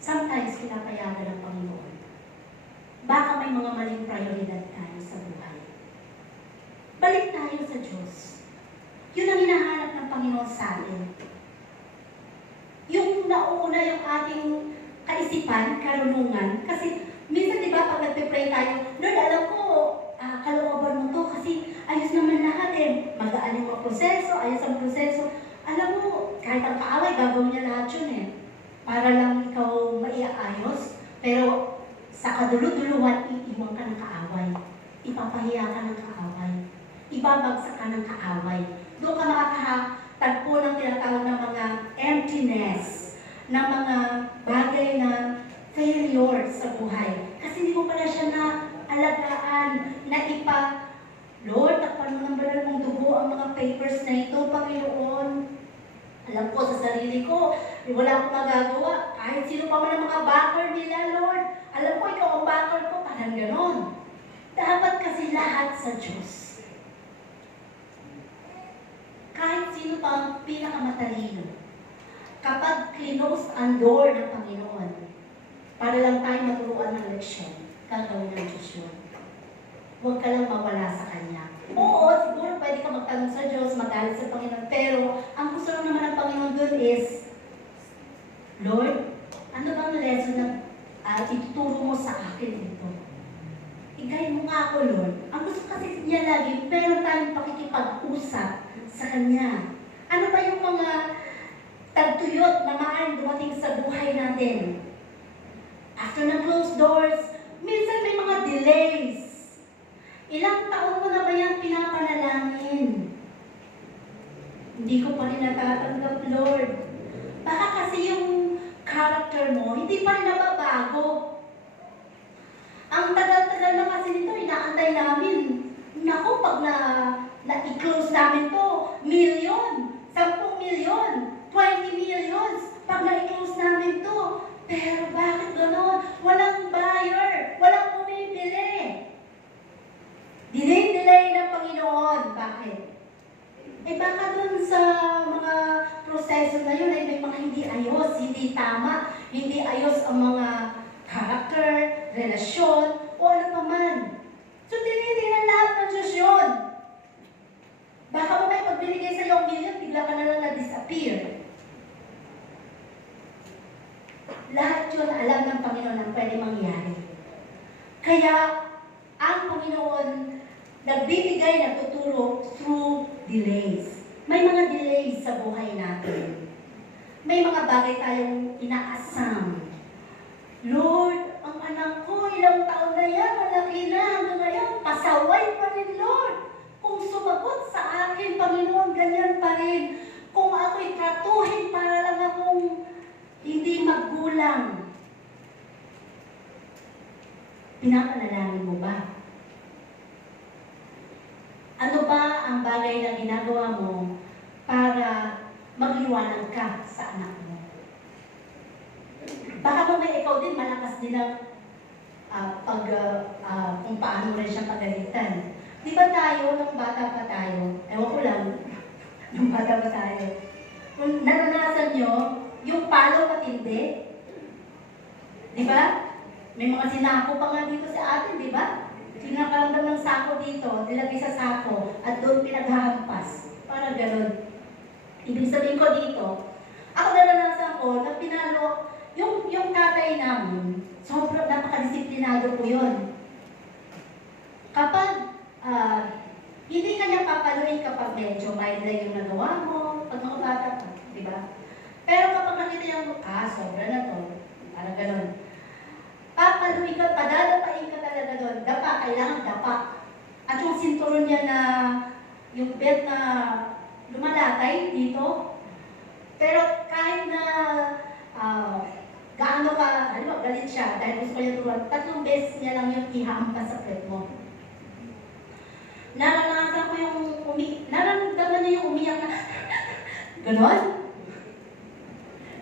Sometimes, pinapayagan ng Panginoon. Baka may mga maling prioridad tayo sa buhay. Balik tayo sa Diyos. Yun ang hinahanap ng Panginoon sa atin. Yung nauuna yung ating kaisipan, karunungan, kasi minsan di ba pag nagpe-pray tayo, Lord, alam ko, kalooban mo to kasi ayos naman lahat eh. Magaan yung mga proseso, ayos ang proseso. Alam mo, kahit ang kaaway, gagawin niya lahat yun eh. Para lang ikaw maiaayos, pero sa kaduluduluhan, iiwan ka ng kaaway. Ipapahiya ka ng kaaway. Ibabagsak ka ng kaaway. Doon ka makakatagpo ng tinatawag ng mga emptiness, ng mga bagay na failure sa buhay. Kasi hindi mo pala siya na alagaan, na Lord, takpan mo ng banal mong dugo ang mga papers na ito, Panginoon. Alam ko sa sarili ko, wala akong magagawa. Kahit sino pa man ang mga backer nila, Lord. Alam ko, ikaw ang backer ko. Parang ganon. Dapat kasi lahat sa Diyos. Kahit sino pa ang pinakamatalino. Kapag close ang door ng Panginoon, para lang tayo maturuan ng leksyon, gagawin ng Diyos yun. Huwag ka lang mawala sa Kanya. Oo, siguro pwede ka magtanong sa Diyos, magalit sa Panginoon, pero ang gusto lang naman ng Panginoon doon is, Lord, ano bang lesson na ituturo mo sa akin dito? I-guide mo nga ako, Lord. Ang gusto kasi niya lagi, meron tayong pakikipag-usap sa Kanya. Ano ba yung mga tagtuyot na maaaring dumating sa buhay natin? After ng closed doors, minsan may mga delays. Ilang taon mo na ba yan pinapanalangin? Hindi ko pa rin natatanggap, Lord. Baka kasi yung character mo, hindi pa rin nababago. Ang tagal-tagal na kasi nito, inaantay namin. Naku, pag na-i-close namin to, Milyon, 10 milyon, 20 millions, pag na-close namin to. Pero bakit ganon? Walang buyer, walang bumibili. Dinay ng Panginoon. Bakit? Baka dun sa mga proseso na yun ay may mga hindi ayos, hindi tama, hindi ayos ang mga character, relasyon, o ano pa man. So, tinitingnan lahat ng Diyos yun. Baka may pagbinigay sa iyo ang milyon, bigla ka na lang na-disappear. Lahat yun alam ng Panginoon ang pwede mangyari. Kaya, ang Panginoon nagbibigay, nagtuturo through delays. May mga delays sa buhay natin. May mga bagay tayong inaasam. Lord, ang anak ko, ilang taon na yan, malaki na, hanggang ngayon, pasaway pa rin, Lord. Kung sumagot sa akin, Panginoon, ganyan pa rin. Kung ako'y tratuhin para lang akong hindi maggulang. Pinapanalangin mo ba? Ano ba ang bagay na ginagawa mo para magliwanag ka sa anak mo? Baka mamaya ikaw din malakas din ang kung paano rin siya pagalitan. Di ba tayo, nung bata pa tayo, ewan ko lang, nung bata pa tayo, kung naranasan nyo, yung palo matindi, di ba? May mga sinako pa nga dito sa atin, di ba? Sinakaramdam ng sako dito, nilagay sa sako, at doon pinaghahampas. Parang gano'n. Ibig sabihin ko dito, ako naranasan ko na pinalo, yung tatay namin, sobrang napakadisiplinado po yun. Kapag hindi ka niya papaluin kapag medyo mild lang yung nagawa mo, pag mga bata pa, di ba? Pero kapag nakita niya, sobra na to, parang gano'n. Papaluin ka, padadapain ka talaga doon. Dapa, kailangan dapa. At yung sinturon niya na, yung belt na lumalatay dito. Pero kahit na gaano ka, halimbawa galit siya, dahil gusto niya turuan, 3 beses niya lang yung ihampas sa belt mo. Naranasan ko yung nararamdaman niya yung umiyak na, ganon?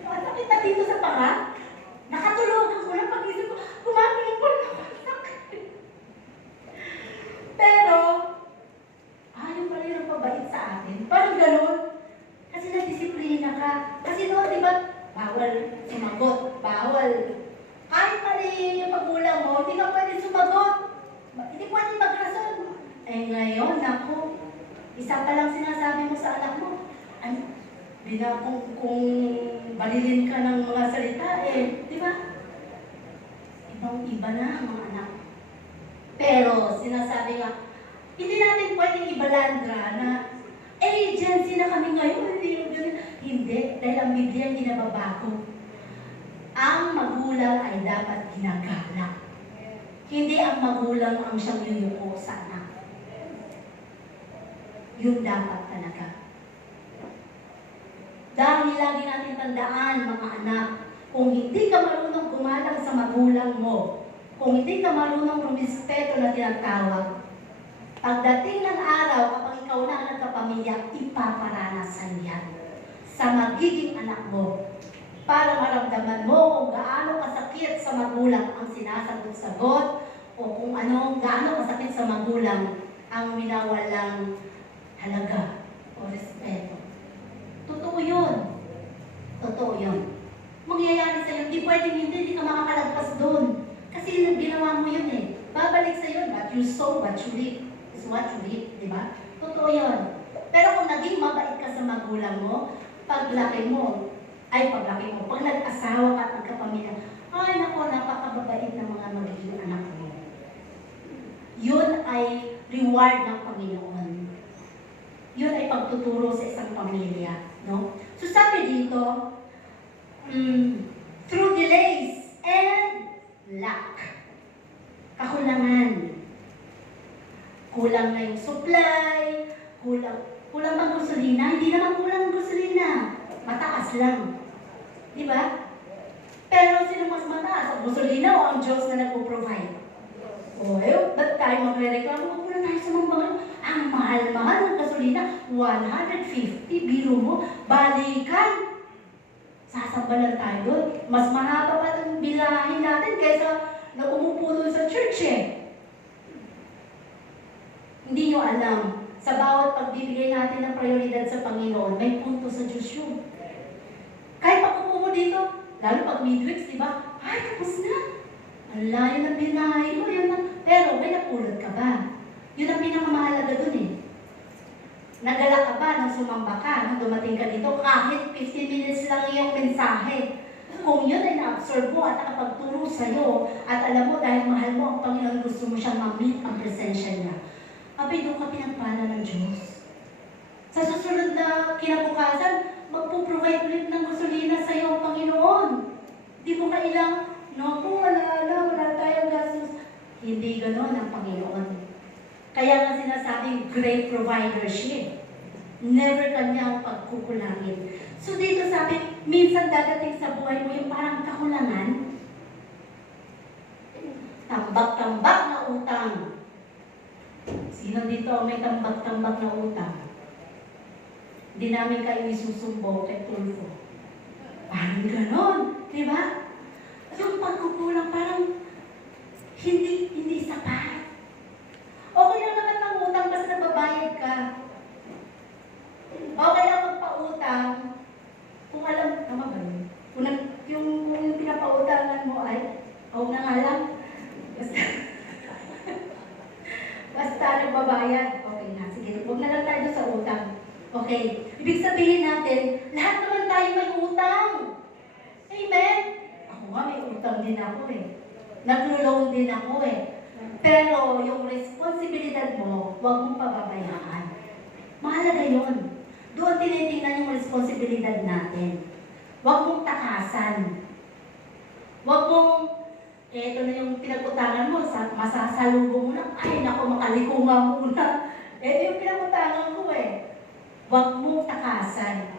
Sakit na dito sa panga. Nakatulog ako na pag-isip ko, kumapin ko na sakit. Pero, yung pala yung pabait sa atin. Parang gano'n. Kasi nagdisiplina ka. Kasi noon, di ba, bawal sumagot, bawal. Kahit mali yung magulang mo, hindi ka pwede sumagot. Hindi pwede magrason. Ngayon, ako, isa pa lang sinasabi mo sa anak mo, kung balilin ka ng mga salita, di ba? Ibang-iba na mga anak. Pero, sinasabi nga, hindi natin pwedeng ibalandra na, agency na kami ngayon, hindi, dahil ang Biblia hindi nababago. Ang magulang ay dapat ginagala. Hindi ang magulang ang siyang yuyuko sa anak. Yun dapat talaga. Dahil lagi natin tandaan, mga anak, kung hindi ka marunong gumalang sa magulang mo, kung hindi ka marunong rumispeto na tinatawag, pagdating ng araw, kapag ikaw na ang nagkapamilya, ipaparanasan yan sa magiging anak mo para maramdaman mo kung gaano kasakit sa magulang ang sinasagot-sagot o kung gaano kasakit sa magulang ang minawalang halaga o respeto. Totoo yun. Totoo yun. Mangyayari sa'yo, hindi pwedeng hindi ka makakalagpas doon. Kasi ginawa mo yun eh. Babalik sa'yo, what you sow, what you reap is what you reap, di ba? Totoo yun. Pero kung naging mabait ka sa magulang mo, pag nag-asawa ka at nagkapamilya, ay nako, napakababait ng mga magiging anak mo. Yun ay reward ng Panginoon. Yun ay pagtuturo sa isang pamilya. No? So sabi dito, through delays and lack. Kakulangan. Kulang na yung supply, kulang bang gasolina? Hindi naman kulang ang gasolina. Mataas lang. Di ba? Pero sino mas mataas? Ang gasolina o ang Diyos na nagpo-provide? Ba't tayo magre-reklamo? Huwag muna tayo sa mga Ang mahal-mahal ng gasolina, 150, biro mo, balikan. Sasambalan tayo doon. Mas mahaba pa ang bilahin natin kaysa na umupo doon sa church eh. Hindi nyo alam, sa bawat pagbibigay natin ng prioridad sa Panginoon, may punto sa Diyos yun. Kahit pag upo mo dito, lalo pag midweeks, di ba? Ay, tapos na. Ang layo ng binahin mo, yun na. Pero may napulot ka ba? Yun ang pinakamahalaga dun eh. Nagala ka ba nang sumamba ka, nang dumating ka dito, kahit 15 minutes lang yung mensahe. Kung yun ay na-absorb mo at nakapagturo sa'yo, at alam mo dahil mahal mo ang Panginoon, gusto mo siyang ma-meet ang presensya niya. Abay, doon ka pinagpala ng Diyos. Sa susunod na kinabukasan, magpo-provide ulit ng gasolina sa'yo ang Panginoon. Hindi mo kailang, naku, wala tayong gastos. Hindi gano'n ang Panginoon. Kaya nga sinasabing great provider siya. Never kanyang pagkukulangin. So dito sabi, minsan dadating sa buhay mo yung parang kakulangan. Tambak-tambak na utang. Sino dito ang may tambak-tambak na utang? Hindi namin kayo isusumbong kay Tulfo. Parang ganon, di ba? Yung pagkukulang parang hindi sapat. Okay lang naman ng utang basta nababayad ka. Okay lang magpautang kung alam, tama ba yun? Kung yung pinapautangan mo ay, na nga lang, basta nagbabayad. Okay na, sige, huwag na lang tayo sa utang. Okay, ibig sabihin natin, lahat naman tayo may utang. Amen? Ako nga, may utang din ako eh. Naglo-loan din ako eh. Pero yung responsibilidad mo, huwag mong pababayaan. Mahalaga yun. Doon tinitingnan yung responsibilidad natin. Huwag mong takasan. Huwag mong, ito na yung pinag-utangan mo, masasalubong mo na, ay naku, makaliko nga muna. Ito yung pinag-utangan ko eh. Huwag mong takasan.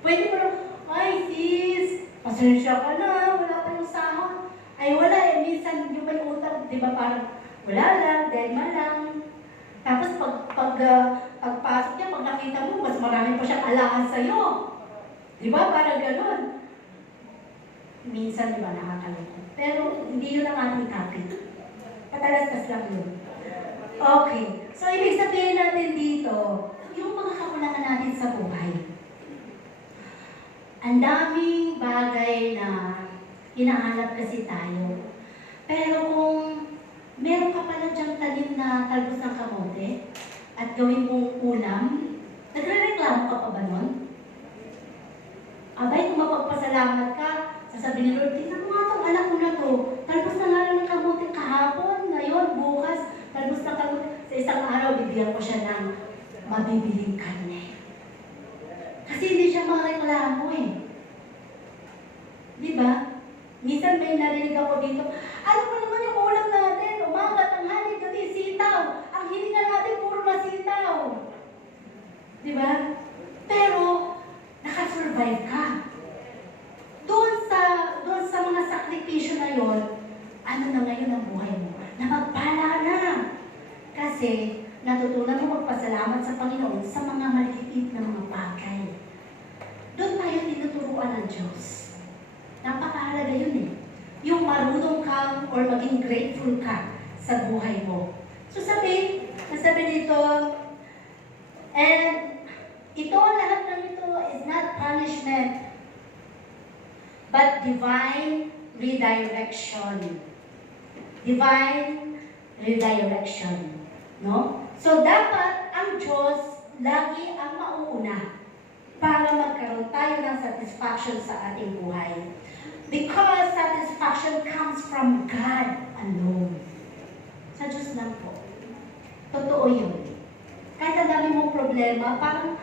Pwede mo lang, ay sis, pasensya ka na, wala pa yung sahod. Ay wala eh, minsan yung may utang, di ba parang, wala lang, deadma lang. Tapos pagpasok niya, pag nakita mo, mas marami pa siyang alangan sa'yo. Di ba? Parang gano'n. Minsan, di ba, nakakalungkot. Pero hindi yun ang ating topic. Patalastas lang yun. Okay. So, ibig sabihin natin dito, yung mga kakulangan natin sa buhay. Ang daming bagay na hinahanap kasi tayo. Pero kung meron ka pala diyang tanim na talbos ng kamote at gawin mong ulam, nagre-reklamo ka pa ba nun? Abay, kung mapagpasalamat ka, sasabihin ni Lord, tingnan mo nga itong anak ko na to, talbos na nga lang ng kamote kahapon, ngayon, bukas, talbos ng kamote. Sa isang araw, bibigyan ko siya ng mabibiling karne. Kasi hindi siya mareklamo eh. Di ba? Minsan may narinig ako dito, ano pa naman yung ulam natin? Umaga, tanghali, gabi, sitaw. Ang hininga natin, puro na sitaw. Di ba? Pero, nakasurvive ka. Doon sa mga sakripisyo na yon, ano na ngayon ang buhay mo? Na magpala na. Kasi, natutunan mo magpasalamat sa Panginoon sa mga maliliit na mga bagay. Doon tayo tinuturuan ng Diyos. Napakahalaga yun eh. Yung marunong ka or maging grateful ka sa buhay mo. So sabi dito, and ito, lahat ng ito is not punishment, but divine redirection. Divine redirection. No? So dapat ang Diyos lagi ang mauuna para magkaroon tayo ng satisfaction sa ating buhay. Because satisfaction comes from God alone. Sa Diyos lang po. Totoo yun. Kahit ang dami mong problema, parang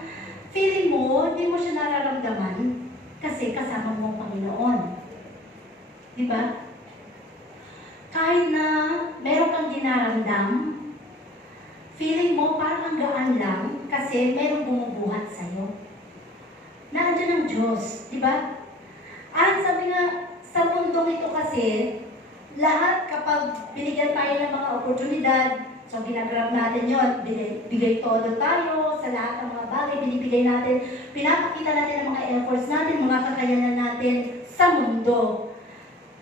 feeling mo, hindi mo siya nararamdaman kasi kasama mo ang Panginoon. Di ba? Kahit na meron kang dinaramdam, feeling mo parang ang gaan lang kasi meron bumubuhat sa'yo. Nandiyan ang Diyos, di ba? At sabi nga, sa mundong ito kasi, lahat kapag binigyan tayo ng mga oportunidad, So, ginagrab natin yon, bigay todo tayo sa lahat ng mga bagay, binibigay natin, pinapakita natin ang mga efforts natin, mga kakayanan natin sa mundo.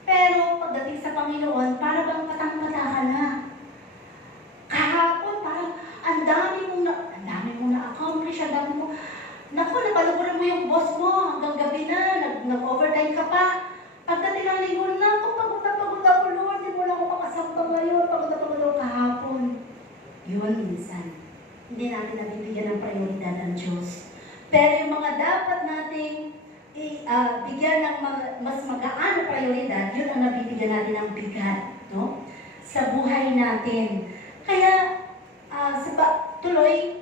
Pero pagdating sa Panginoon, para bang patang-pata ka na. Kahapon, parang ang dami mong na-accomplish, ang dami mo, naku, napalaguran mo yung boss mo, hanggang gabi na, nag-overtime ka pa. Pagdating ng linggo na, pagod ako, Lord, hindi mo lang ako makasama ngayon, pagod ako kahapon. Yun, minsan. Hindi natin nabibigyan ng prioridad ng Diyos. Pero yung mga dapat nating bigyan ng mas magaan na prioridad, yun ang nabibigyan natin ng bigat, no? Sa buhay natin. Kaya, tuloy,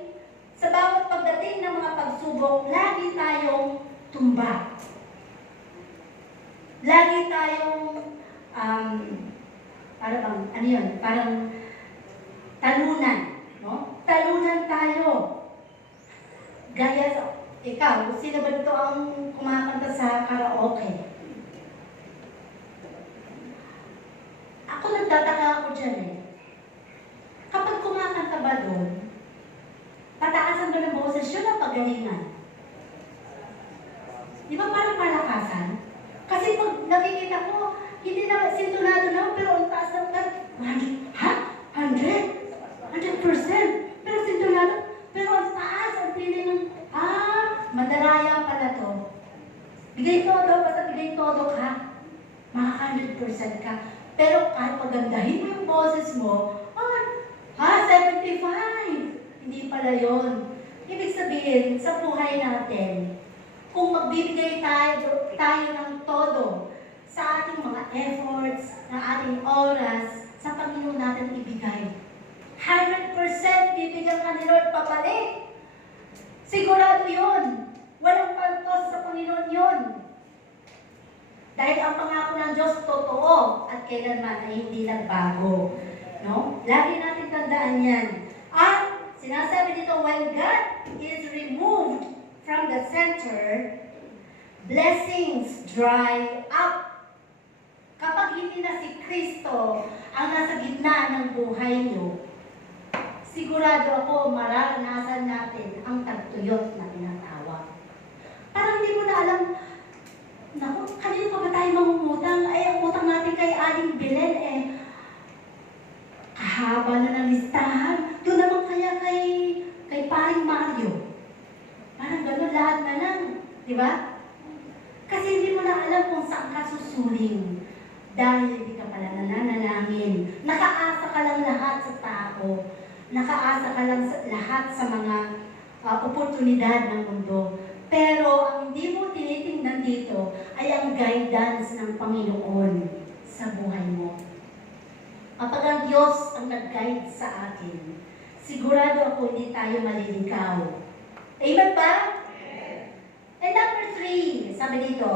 sa bawat pagdating ng mga pagsubok, lagi tayong tumba. Lagi tayong, parang talunan, no? Talunan tayo. Gaya sa, ikaw, sino ba ito ang kumakanta sa karaoke? Ako nagtataka ako dyan eh. Kapag kumakanta ba doon, pataasan ba ng boses yun ang pagalingan? Di ba parang palakasan? Kasi pag nakikita ko, hindi na sintonado na, pero ang taas ng 100%. Pero sintonado, pero ang taas, ang feeling ng, madaraya pala to. Bigay todo, basta bigay todo ka. Maka 100% ka. Pero kahit pagandahin mo yung boses mo, 75. Hindi pala yun. Ibig sabihin, sa buhay natin, kung magbibigay tayo ng todo sa ating mga efforts, na ating oras, sa Panginoon natin ibigay. 100% bibigyan ka ni Lord papalik. Sigurado yun. Walang pantos sa Panginoon yun. Dahil ang pangako ng Diyos totoo at kailanman ay hindi nagbago. No? Lagi natin tandaan yan. At sinasabi dito, when God is removed from the center, blessings dry up. Kapag hindi na si Kristo ang nasa gitna ng buhay niyo, sigurado ako mararanasan natin ang tagtuyot na tinatawag. Parang hindi mo na alam, naku, kanino pa ba tayo mangungutang? Ay, ang utang natin kay Aling Belen kahaba na ng listahan. Doon naman kaya kay Paring Mario. Parang gano'n, lahat na lang. Di ba? Kasi hindi mo na alam kung saan ka susuling. Dahil hindi ka pala nananalangin. Nakaasa ka lang lahat sa tao. Nakaasa ka lang lahat sa mga oportunidad ng mundo. Pero ang hindi mo tinitingnan dito ay ang guidance ng Panginoon sa buhay mo. Kapag ang Diyos ang nag-guide sa atin, sigurado ako hindi tayo maliligaw. Amen ba? And number 3, sabi dito,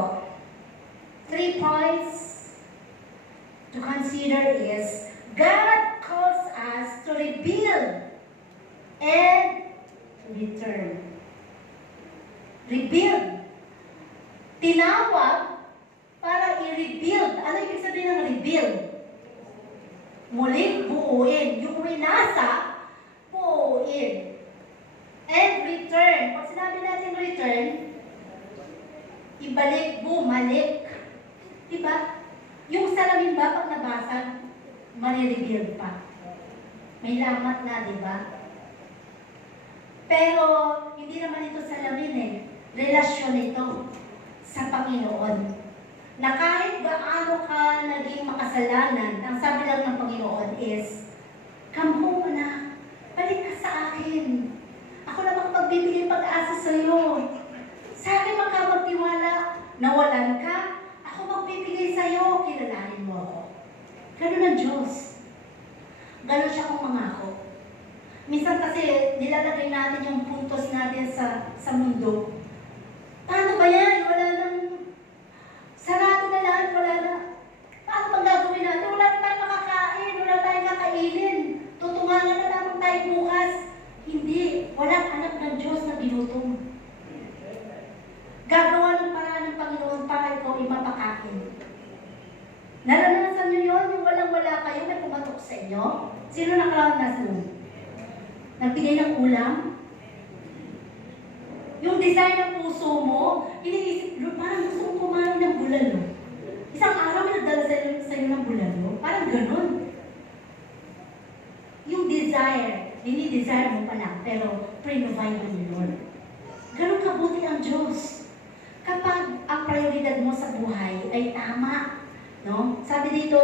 3 points to consider is, God calls us to rebuild and return. Rebuild. Tinawag para i-rebuild. Ano ibig sabihin ng rebuild? Muling buuin. Yung winasa, buuin. And return. Pag sinabi natin return, ibalik, bumalik. Diba? Yung salamin ba, pag nabasag, marirebuild pa. May lamat na, diba? Pero, hindi naman ito salamin eh. Relasyon ito sa Panginoon. Na kahit gaano ka naging makasalanan, ang sabi lang ng Panginoon is, come home na, balik ka sa akin. Ako na magbibigay pag-asa sa iyo. Sa akin magtiwala, nawalan ka, ako magbibigay sa iyo, kilalanin mo ako. Ganun ang Diyos. Ganun siya kung mangako. Minsan kasi nilalagay natin yung puntos natin sa mundo. Paano ba yan? Wala nang sarado na lahat, wala na. Paano pang gagawin natin? Wala na tayong makakain, wala tayong kakainin. Tutungangan na lamang tayo bukas. Hindi. Walang anak ng Diyos na ginutom. Gagawa ng paraan ng Panginoon para ikaw ay mapakain. Naranasan niyo yun? Yung walang-wala kayo, may pumatok sa inyo? Sino nakaranas nun? Nagbigay ng ulam? Yung desire ng puso mo, iniisip, Lord, parang gusto kong kumain ng bulalo. Isang araw may nagdala sa'yo ng bulalo. Parang ganun. Yung desire, desire mo pa lang, pero pre-provide mo ni Lord. Ganun kabuti ang Diyos. Kapag ang prioridad mo sa buhay ay tama, no? Sabi dito,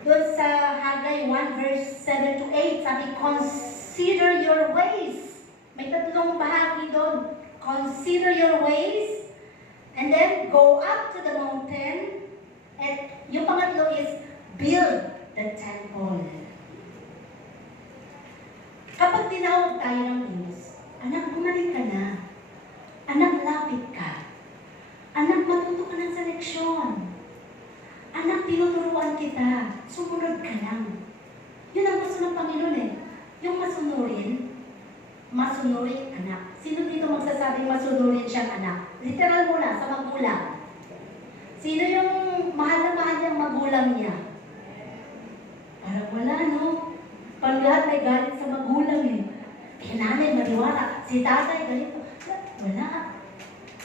doon sa Haggai 1 verse 7 to 8, sabi, consider your ways. May tatlong bahagi doon. Consider your ways, and then go up to the mountain, and yung pangatlo is build the temple. Kapag tinawag tayo ng Diyos, anak, bumalik ka na. Anak, lapit ka. Anak, matuto ka na sa leksyon. Anak, tinuturuan kita. Sumunod ka lang. Yun ang gusto ng Panginoon eh. Yung masunurin anak. Sino dito magsasabing masunurin siyang anak? Literal muna, sa magulang. Sino yung mahal na mahal niyang magulang niya? Parang wala, no? Pag lahat may galit sa magulang eh. Nanay, maniwala. Si tatay, ganito. Wala.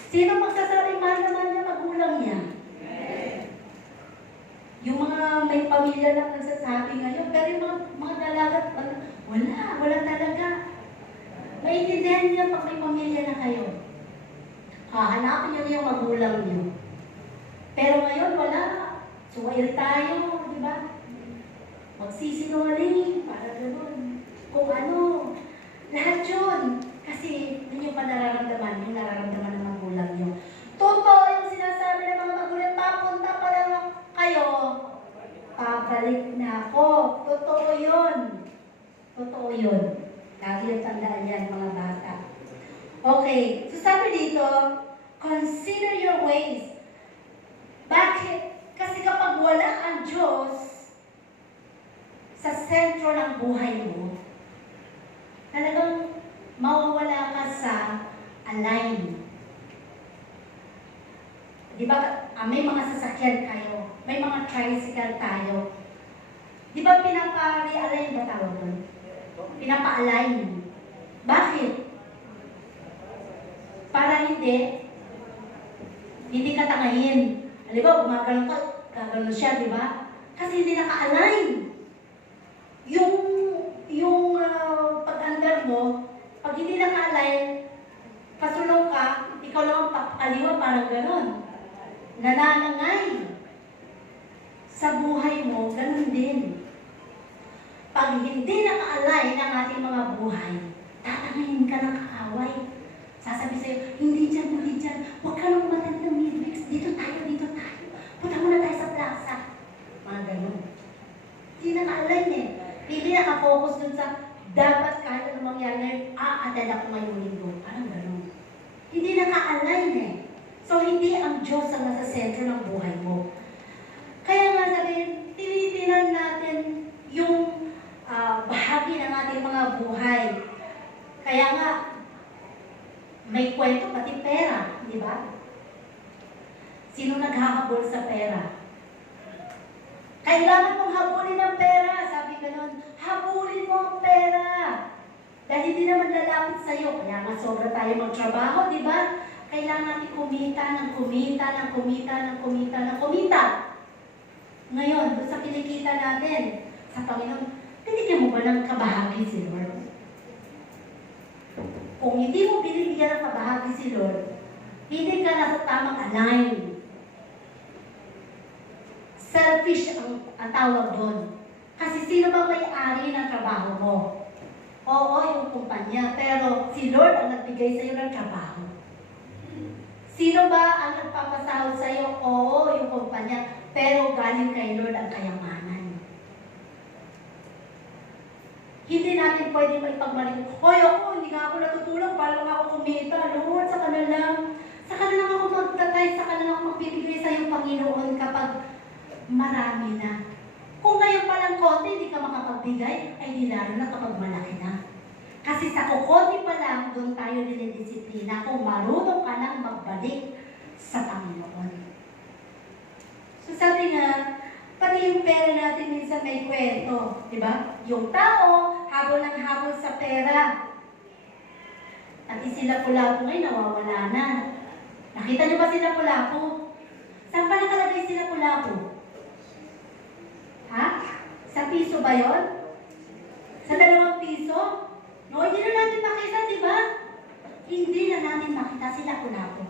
Sino magsasabing mahal na mahal niya magulang niya? Yung mga may pamilya lang nagsasabi ngayon, pero yung mga dalagat, wala talaga. Maintindihan niyo pag may pamilya na kayo. Hahanapin niyo yung magulang niyo. Pero ngayon, wala. Suwail tayo, di ba? Magsisinungaling, para gano'n. Kung ano, lahat yun. Kasi yun yung nararamdaman ng magulang niyo. Totoo yung sinasabi ng mga magulang, papunta pa lang kayo, babalik na ako. Totoo yun. Totoo yun. Lagi yung tandaan yan, mga bata. Okay, so sabi dito, consider your ways. Bakit? Kasi kapag wala ang Diyos sa sentro ng buhay mo, talagang mawawala ka sa align. Di ba, may mga sasakyan kayo, may mga tricycle tayo. Di ba pinapa-realign ba tawag doon? Pinapa-align. Bakit? Para hindi ka tangayin. Halimbawa, gumagano ka, gagano siya, di ba? Kasi hindi naka-align. Yung pag-andar mo, pag hindi naka-align, pasulong ka, ikaw lang ang papakaliwa, parang ganon. Nananangay. Sa buhay mo, ganon din. Pag hindi naka-align ang ating mga buhay, tatangayin ka ng kaaway. Sasabi sa'yo, hindi dyan, huwag ka nang matag ng midweeks, dito tayo. Punta muna tayo sa plaza. Mga ganon. Hindi naka-align eh. Hindi naka-focus dun sa dapat kahit anong mangyari, attend ako ngayong linggo. Parang ganon. Hindi naka-align eh. So, hindi ang Diyos ang nasa sentro ng buhay mo. Kaya nga sabihin, tinitinan natin yung bahagi ng ating mga buhay. Kaya nga, may kwento pati pera, di ba? Sino naghahabol sa pera? Kailangan mong habulin ang pera. Sabi ganun, habulin mo ang pera. Dahil hindi naman lalapit sa'yo. Kaya nga sobra tayo magtrabaho, di ba? Kailangan natin kumita. Ngayon, doon sa kinikita natin, sa Panginoon, binigyan mo ba ng kabahagi si Lord? Kung hindi mo binibigyan ng kabahagi si Lord, hindi ka nasa tamang align. Selfish ang tawag doon. Kasi sino ba may-ari ng trabaho mo? Oo, yung kumpanya, pero si Lord ang nagbigay sa iyo ng trabaho. Sino ba ang nagpapasahod sa iyo? Oo, yung kumpanya, pero galing kay Lord ang kayamanan. Hindi natin pwede maipagmalik. Hoy, ako, hindi nga ako natutulong para lang ako kumita. Lord, sa kanila lang ako magtatay, sa kanila ako magbibigay sa iyo, Panginoon, kapag marami na. Kung ngayon palang konti, hindi ka makapagbigay, ay di lalo na kapag malaki na. Kasi sa kukonti pa lang, doon tayo dinidisiplina kung marunong ka nang magbalik sa Panginoon. So sabi nga, Pati yung pera natin minsan may kwento, di ba? Yung tao, habol ng habol sa pera. At sila Lapu-Lapu ngayon, nawawala na. Nakita niyo ba sila Lapu-Lapu? Saan pa nakalagay sila Lapu-Lapu? Ha? Sa piso ba yon? Sa 2 piso? No, hindi na natin makita, di ba? Hindi na natin makita sila Lapu-Lapu.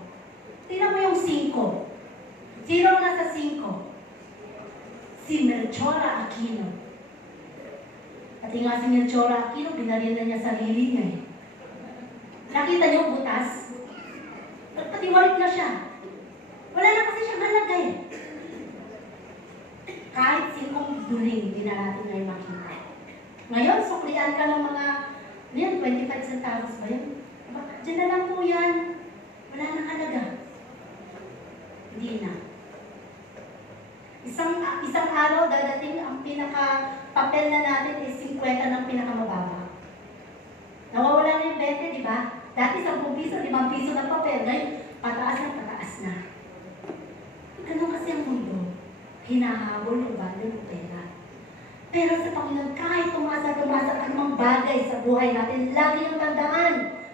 Tingnan mo yung 5. Sino ang nasa 5? Si Melchora Aquino. At nga si Melchora Aquino, binaril na niya sarili niya eh. Nakita niyo butas? Patiwarik na siya. Wala na kasi siyang halaga eh. Kahit 5 duling, hindi na natin ngayon makita. Ngayon, suklian ka ng mga, 25 centavos ba yun? Diba? Diyan na lang po yan. Wala nang halaga. Hindi na. Isang araw dadating ang pinaka-papel na natin is 50 ng pinakamababa. Nawawala na yung 20, di ba? Dati 10 piso, 5 piso ng papel. Ngayon, pataas na. Ganun kasi ang mundo. Hinahabol yung value ng pera. Pero sa Panginoon, kahit tumasa anumang bagay sa buhay natin, lagi yung tandaan.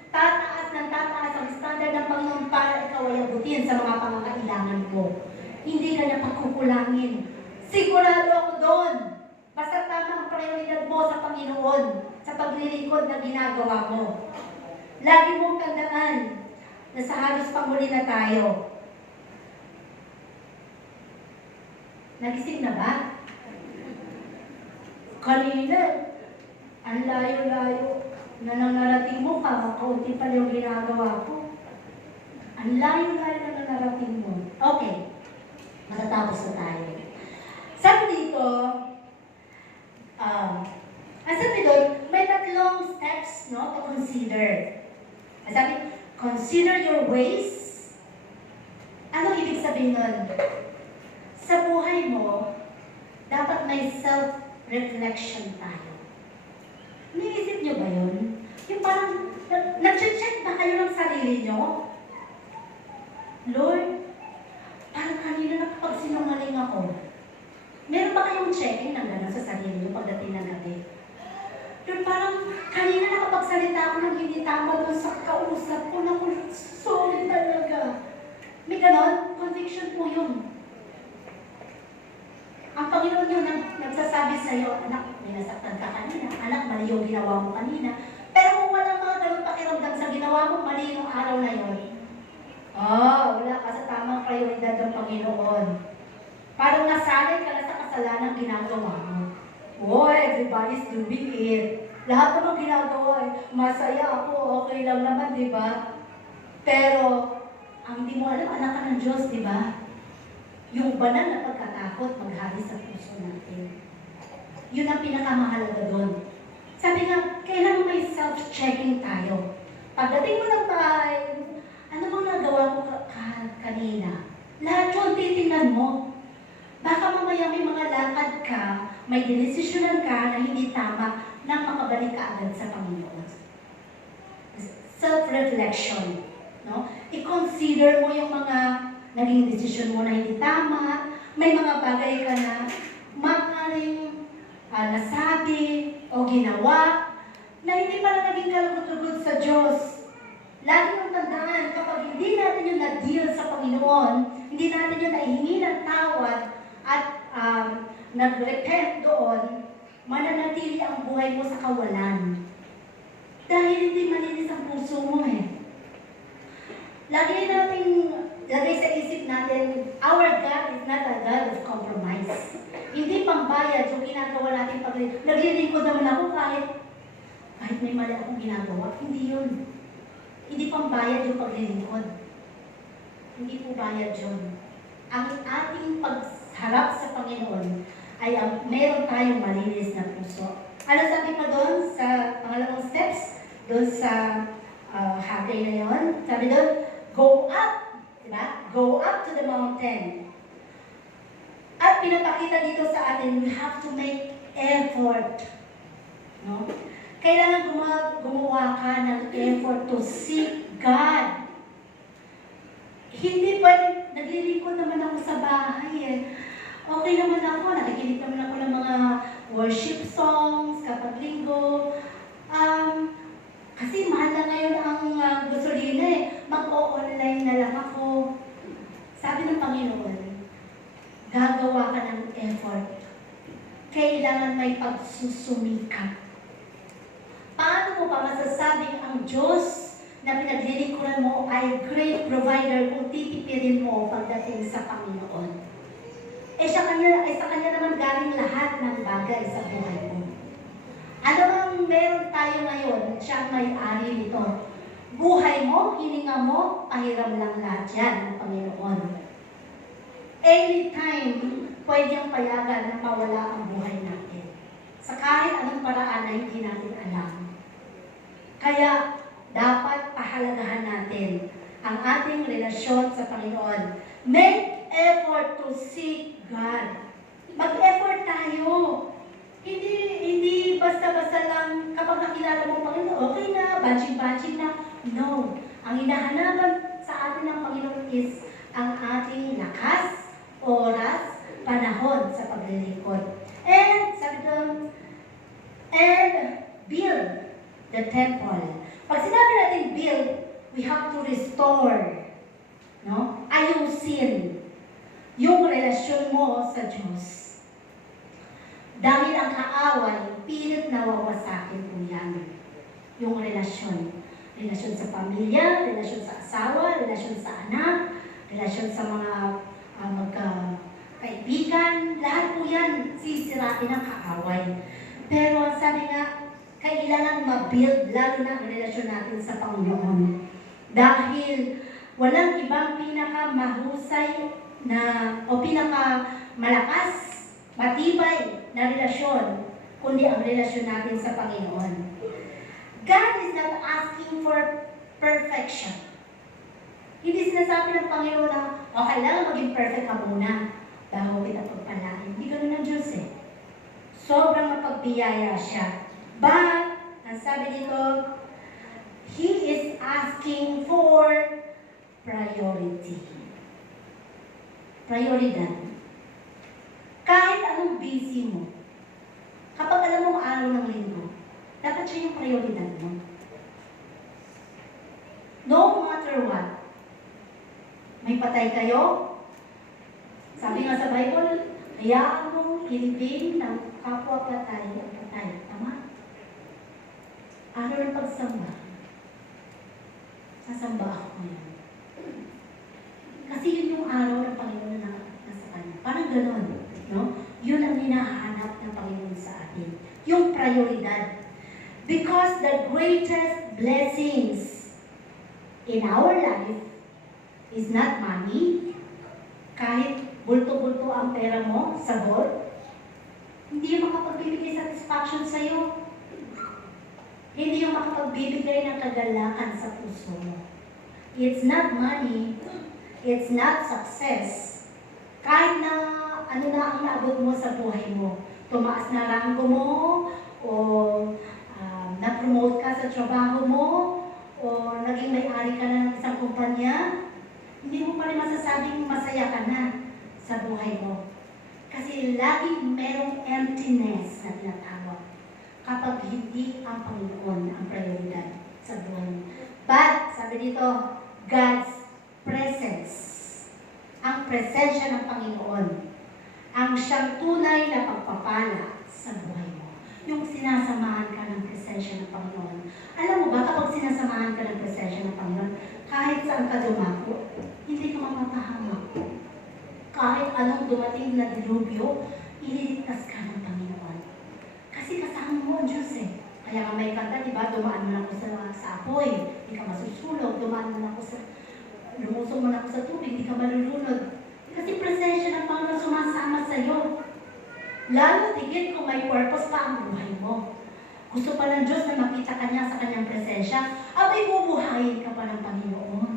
Tataas ang standard ng Panginoon para ikaw ay abutin sa mga pangangailangan mo. Hindi ka na pagkukulangin. Sigurado ako doon. Basta tama ang prioridad mo sa Panginoon, sa paglilingkod na ginagawa mo. Lagi mong tandaan na sa halos panghuli na tayo. Nagising na ba? Kanina, ang layo-layo na nangarating mo, kaunti pa yung ginagawa ko. Ang layo-layo na nangarating mo. Okay. Matatapos na tayo. Sabi dito, sabi doon, may 3 steps no, to consider. Sabi, consider your ways. Ano ibig sabihin nun? Sa buhay mo, dapat may self-reflection tayo. Niisip niyo ba yun? Yung parang, nag-check ba kayo ng sarili niyo? Lord, parang kanina nakapagsinungaling ako. Meron ba kayong checking ng gano'n sa sarili niyo pagdating ng gabi? Lord, parang kanina nakapagsalita ako ng hindi tama doon sa kausap ko na sorry talaga. May gano'n? Conviction po yun. Ang Panginoon yun nagsasabi sa iyo, anak, may nasaktan ka kanina. Anak, mali yung ginawa mo kanina. Pero kung walang mga gano'n pakiramdam sa ginawa mo, mali yung araw na yun. Wala ka sa tamang prioridad ng Panginoon. Parang nasanay ka na sa kasalanan ginagawa mo. Everybody's doing it. Lahat naman ginagawa eh. Masaya ako, okay lang naman, di ba? Pero, ang hindi mo alam, anak ka ng Diyos, di ba? Yung banal na pagkatakot, maghari sa puso natin. Yun ang pinakamahalaga doon. Sabi nga, kailangan may self-checking tayo. Pagdating mo ng bahay, ano bang nagawa ko kanina? Lahat yun, titingnan mo. Baka mamaya may mga lakad ka, may dinesisyonan ka na hindi tama nang makabalik ka agad sa Panginoon. Self-reflection. No? I-consider mo yung mga naging desisyon mo na hindi tama. May mga bagay ka na maaaring nasabi o ginawa na hindi pala naging kalugod-lugod sa Diyos. Lagi mong tandaan, kapag hindi natin yung na-deal sa Panginoon, hindi natin yung naihingi ng tawad at nag-repent doon, mananatili ang buhay mo sa kawalan. Dahil hindi malinis ang puso mo eh. Lagi natin lagay sa isip natin, our God is not a God of compromise. Hindi pambayad yung ginagawa natin pag naglilingkod naman ako kahit may mali akong ginagawa. Hindi yun. Hindi pambayad yung paglilingkod. Hindi po bayad yun. Ang ating pagharap sa Panginoon ay meron tayong malinis na puso. Ano sabi pa doon sa pangalawang steps? Doon sa Haggai na yun. Sabi doon, go up. Diba? Go up to the mountain. At pinapakita dito sa atin, we have to make effort. No? Kailangan gumawa ka ng effort to seek God. Hindi pwede, naglilingkod naman ako sa bahay eh. Okay naman ako, nakikinig naman ako ng mga worship songs kapag linggo. Kasi mahal na ngayon ang gasolina eh. Mag-o-online na lang ako. Sabi ng Panginoon, gagawa ka ng effort. Kailangan may pagsusumikap. Paano mo pa masasabing ang Diyos na pinaglilingkuran mo ay great provider kung titipirin mo pagdating sa Panginoon? Sa kanya naman galing lahat ng bagay sa buhay mo. Ano bang meron tayo ngayon? Siya ang may-ari nito. Buhay mo, hininga mo, pahiram lang lahat yan ng Panginoon. Anytime, pwedeng payagan na mawala ang buhay natin. Sa kahit anong paraan na hindi natin alam. Kaya, dapat pahalagahan natin ang ating relasyon sa Panginoon. Make effort to seek God. Mag-effort tayo. Hindi basta-basta lang kapag nakilala mo Panginoon, okay na, batching na. No. Ang hinahanapan sa atin ng Panginoon is ang ating lakas, oras, panahon sa paglilingkod. And, sabi doon, and build the temple. Pag sinabi natin build, we have to restore. No? Ayusin yung relasyon mo sa Diyos. Dahil ang kaaway, pilit nawawasakin po yan. Yung relasyon. Relasyon sa pamilya, relasyon sa asawa, relasyon sa anak, relasyon sa mga magkakaibigan. Lahat po yan sisirain ng kaaway. Pero sabi nga, kailangan ma-build lalo na ang relasyon natin sa Panginoon. Dahil walang ibang pinakamahusay na o pinakamalakas, matibay na relasyon, kundi ang relasyon natin sa Panginoon. God is not asking for perfection. Hindi sinasabi ng Panginoon na, kailangan maging perfect ka muna bago kita pagpalain. Hindi ganun ang Diyos eh. Sobrang mapagbiyaya siya. But, ang sabi dito, He is asking for priority. Prioridad. Kahit anong busy mo, kapag alam mo araw ng linggo, dapat siya yung prioridad mo. No matter what. May patay kayo? Sabi nga sa Bible, hayaan mong hilibin ng kapwa patay ang patay. Tama? Araw ng pagsamba. Sasamba ako ngayon. Kasi yun yung araw ng Panginoon na nasa kanya. Parang gano'n. No? Yun ang hinahanap ng Panginoon sa atin. Yung prioridad. Because the greatest blessings in our life is not money. Kahit bulto-bulto ang pera mo sa board, hindi yung makapagbibigay satisfaction sa'yo. Hindi yung makapagbibigay ng kagalakan sa puso mo. It's not money. It's not success. Kahit na ano na ang naabot mo sa buhay mo, tumaas na ranggo mo, o na-promote ka sa trabaho mo, o naging may-ari ka na ng isang kumpanya, hindi mo pa rin masasabing masaya ka na sa buhay mo. Kasi laging merong emptiness na tinatawag kapag hindi ang Panginoon ang prioridad sa buhay mo. But, sabi dito, God's presence. Ang presensya ng Panginoon. Ang siyang tunay na pagpapala sa buhay mo. Yung sinasamahan ka ng presensya ng Panginoon. Alam mo ba, kapag sinasamahan ka ng presensya ng Panginoon, kahit saan ka dumako, hindi ka mapapahamak. Kahit anong dumating na dilubyo, ililigtas ka ng Panginoon. Kasi kasama mo ang Diyos eh. Kaya nga may kanta, diba, dumaan mo na ako sa apoy, hindi ka masusulog, dumaan mo na ako sa lumusong mo na ako sa tubig, hindi ka malulunod. Kasi presensya ng Panginoon sumasama sa iyo. Lalo tigit kung may purpose pa ang buhay mo. Gusto pa ng Diyos na makita ka niya sa kanyang presensya, abay bubuhayin ka pa ng Panginoon.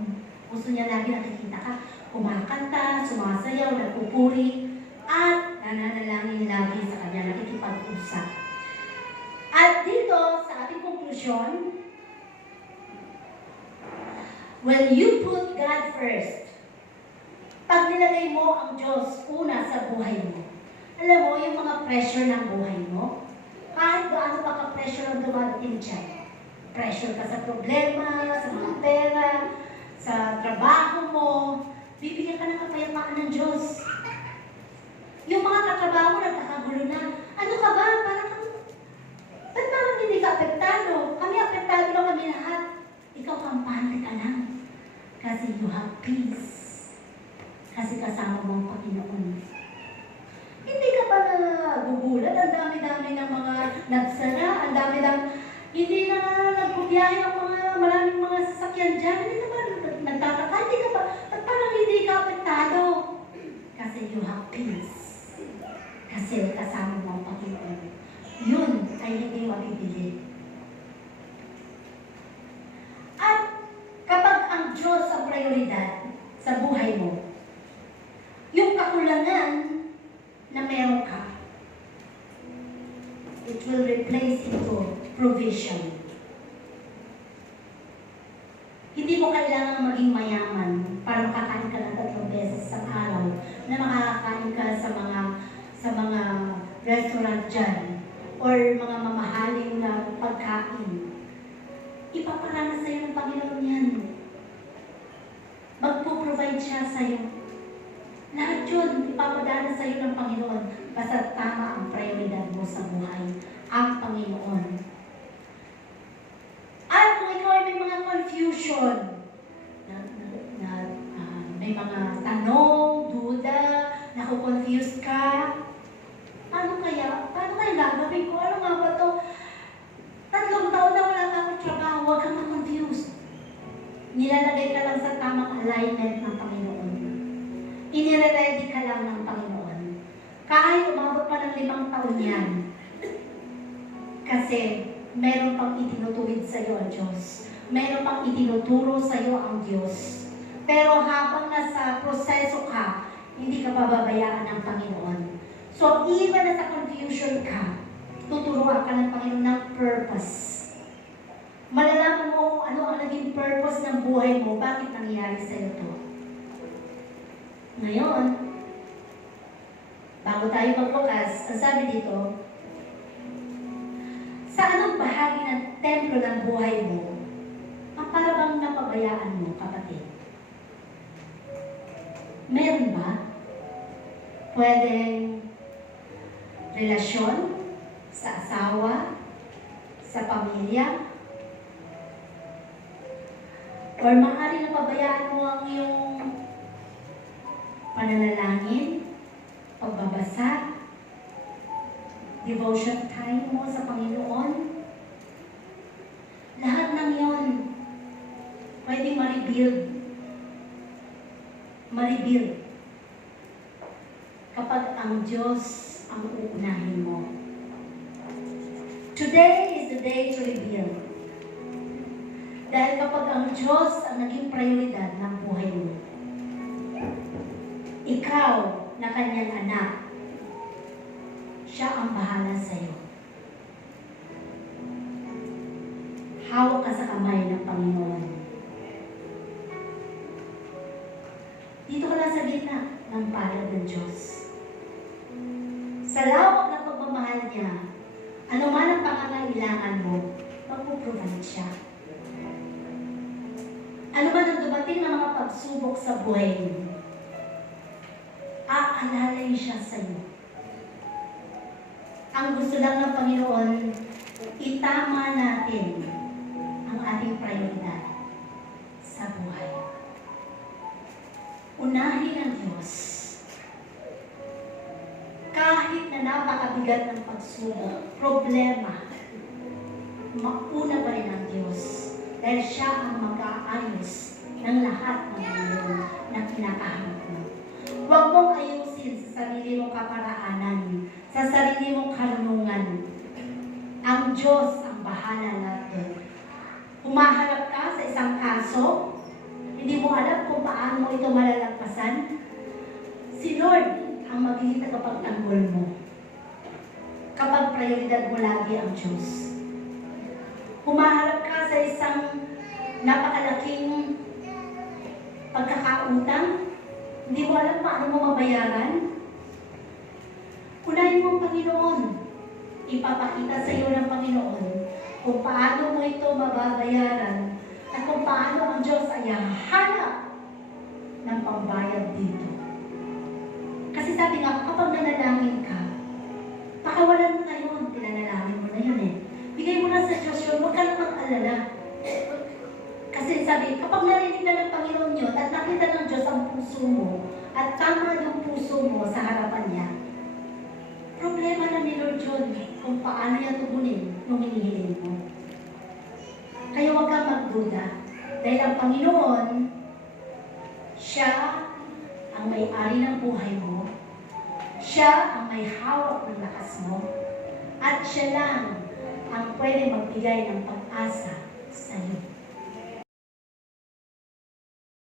Gusto niya lagi nakikita ka, kumakanta, sumasayaw, nagpupuri, at nananalangin lagi sa kanya, nakikipag-usap. At dito, sa ating konklusyon, when you put God first, Pag nilagay mo ang Diyos una sa buhay mo, alam mo, yung mga pressure ng buhay mo, kahit gaano pa ka-pressure ang dumadating dyan, pressure ka sa problema, sa mga pera, sa trabaho mo, bibigyan ka ng kapayapaan ng Diyos. Yung mga katrabaho mo nagkakagulo na, ano ka ba? Ba't parang hindi ka apektado? Kami apektado lang kami lahat. Ikaw kampante ka lang. Kasi you have peace. Kasi kasama mo ang Panginoon. Hindi ka ba nagugulat? Ang dami-dami ng mga nagsara, ang dami-dami, hindi na nagbubiyahe ang maraming mga sasakyan dyan. Hindi ka ba nagtataka? Hindi ka ba? At parang hindi ka apektado. Kasi you have peace. Kasi kasama mo ang Panginoon. Yun ay hindi mabibili. At kapag ang Diyos ang prioridad sa buhay mo, yung kakulangan na meron ka, it will replace into provision. Hindi mo kailangan maging mayaman para makakain ka ng 3 beses sa araw, na makakain ka sa mga restaurant dyan, or mga mamahaling na pagkain. Ipaparana sa iyo ng Panginoon yan. Magpo-provide siya sa iyo. Lahat yun, ipapadala sa iyo ng Panginoon. Basta tama ang prioridad mo sa buhay, ang Panginoon. At kung ikaw ay may mga confusion, may mga tanong, duda, nakukonfuse ka, paano kaya gagawin ko? Ano nga ba ito? 3 taon na wala ka akong trabaho, huwag kang ma-confuse. Nilalagay ka lang sa tamang alignment ng Panginoon. Inire-ready ka lang ng Panginoon. Kahit umabot pa ng 5 taon yan. Kasi meron pang itinutuwid sa iyo ang Diyos. Meron pang itinuturo sa iyo ang Diyos. Pero habang nasa proseso ka, hindi ka pababayaan ng Panginoon. So even nasa confusion ka, tuturuan ka ng Panginoon ng purpose. Malalaman mo kung ano ang naging purpose ng buhay mo, bakit nangyayari sa iyo ito. Ngayon, bago tayo magbukas, ang sabi dito, sa anong bahagi ng templo ng buhay mo, ang parabang napabayaan mo, kapatid? Meron ba? Pwedeng relasyon sa asawa, sa pamilya, or maaari na pabayaan mo ang iyong pananalangin, pagbabasa, devotion time mo sa Panginoon. Lahat ng yon pwedeng ma-rebuild kapag ang Diyos ang uunahin mo. Today is the day to rebuild. Dahil kapag ang Diyos ang naging prioridad ng buhay mo, ikaw na kanyang anak, siya ang bahala sa iyo. Hawak ka sa kamay ng Panginoon. Dito ka lang sa gitna ng palad ng Diyos. Sa lawak ng pagmamahal niya, ano man ang pangangailangan mo, magpuprovide siya. Ano man ang dumating na mga pagsubok sa buhay mo, aalalay siya sa iyo. Ang gusto lang ng Panginoon, itama natin ang ating prioridad sa buhay. Unahin ang Diyos. Kahit na napakabigat ng pagsubok, problema, mauna pa rin ang Diyos. Dahil siya ang mag-aayos ng lahat ng ngayon na kinakaharap mo. Huwag mong ayusin sa sarili mong kaparaanan, sa sarili mong karunungan. Ang Diyos ang bahala natin. Humaharap ka sa isang kaso, hindi mo alam kung paano mo ito malalagpasan. Si Lord ang magiging tagapagtanggol mo. Kapag prioridad mo lagi ang Diyos. Humaharap ka sa isang napakalaking pagkakautang, Hindi mo alam paano mo mabayaran? Unahin mo ang Panginoon. Ipapakita sa iyo ng Panginoon kung paano mo ito mababayaran at kung paano ang Diyos ay hahanap ng pambayad dito. Kasi sabi nga, kapag nanalangin ka, pakawalan mo na yun, pinanalangin mo na yun eh. Bigay mo na sa Diyos yun, huwag ka na mag-alala. Kasi sabi, kapag narinig na ng Panginoon yun at nakita ng Diyos ang puso mo at tama yung puso mo sa harapan niya, problema na ni Lord yun kung paano niya tugunin nung hinihiling mo. Kaya huwag kang magduda. Dahil ang Panginoon, siya ang may-ari ng buhay mo. Siya ang may hawak ng lakas mo. At siya lang ang pwede magbigay ng pag-asa sa iyo.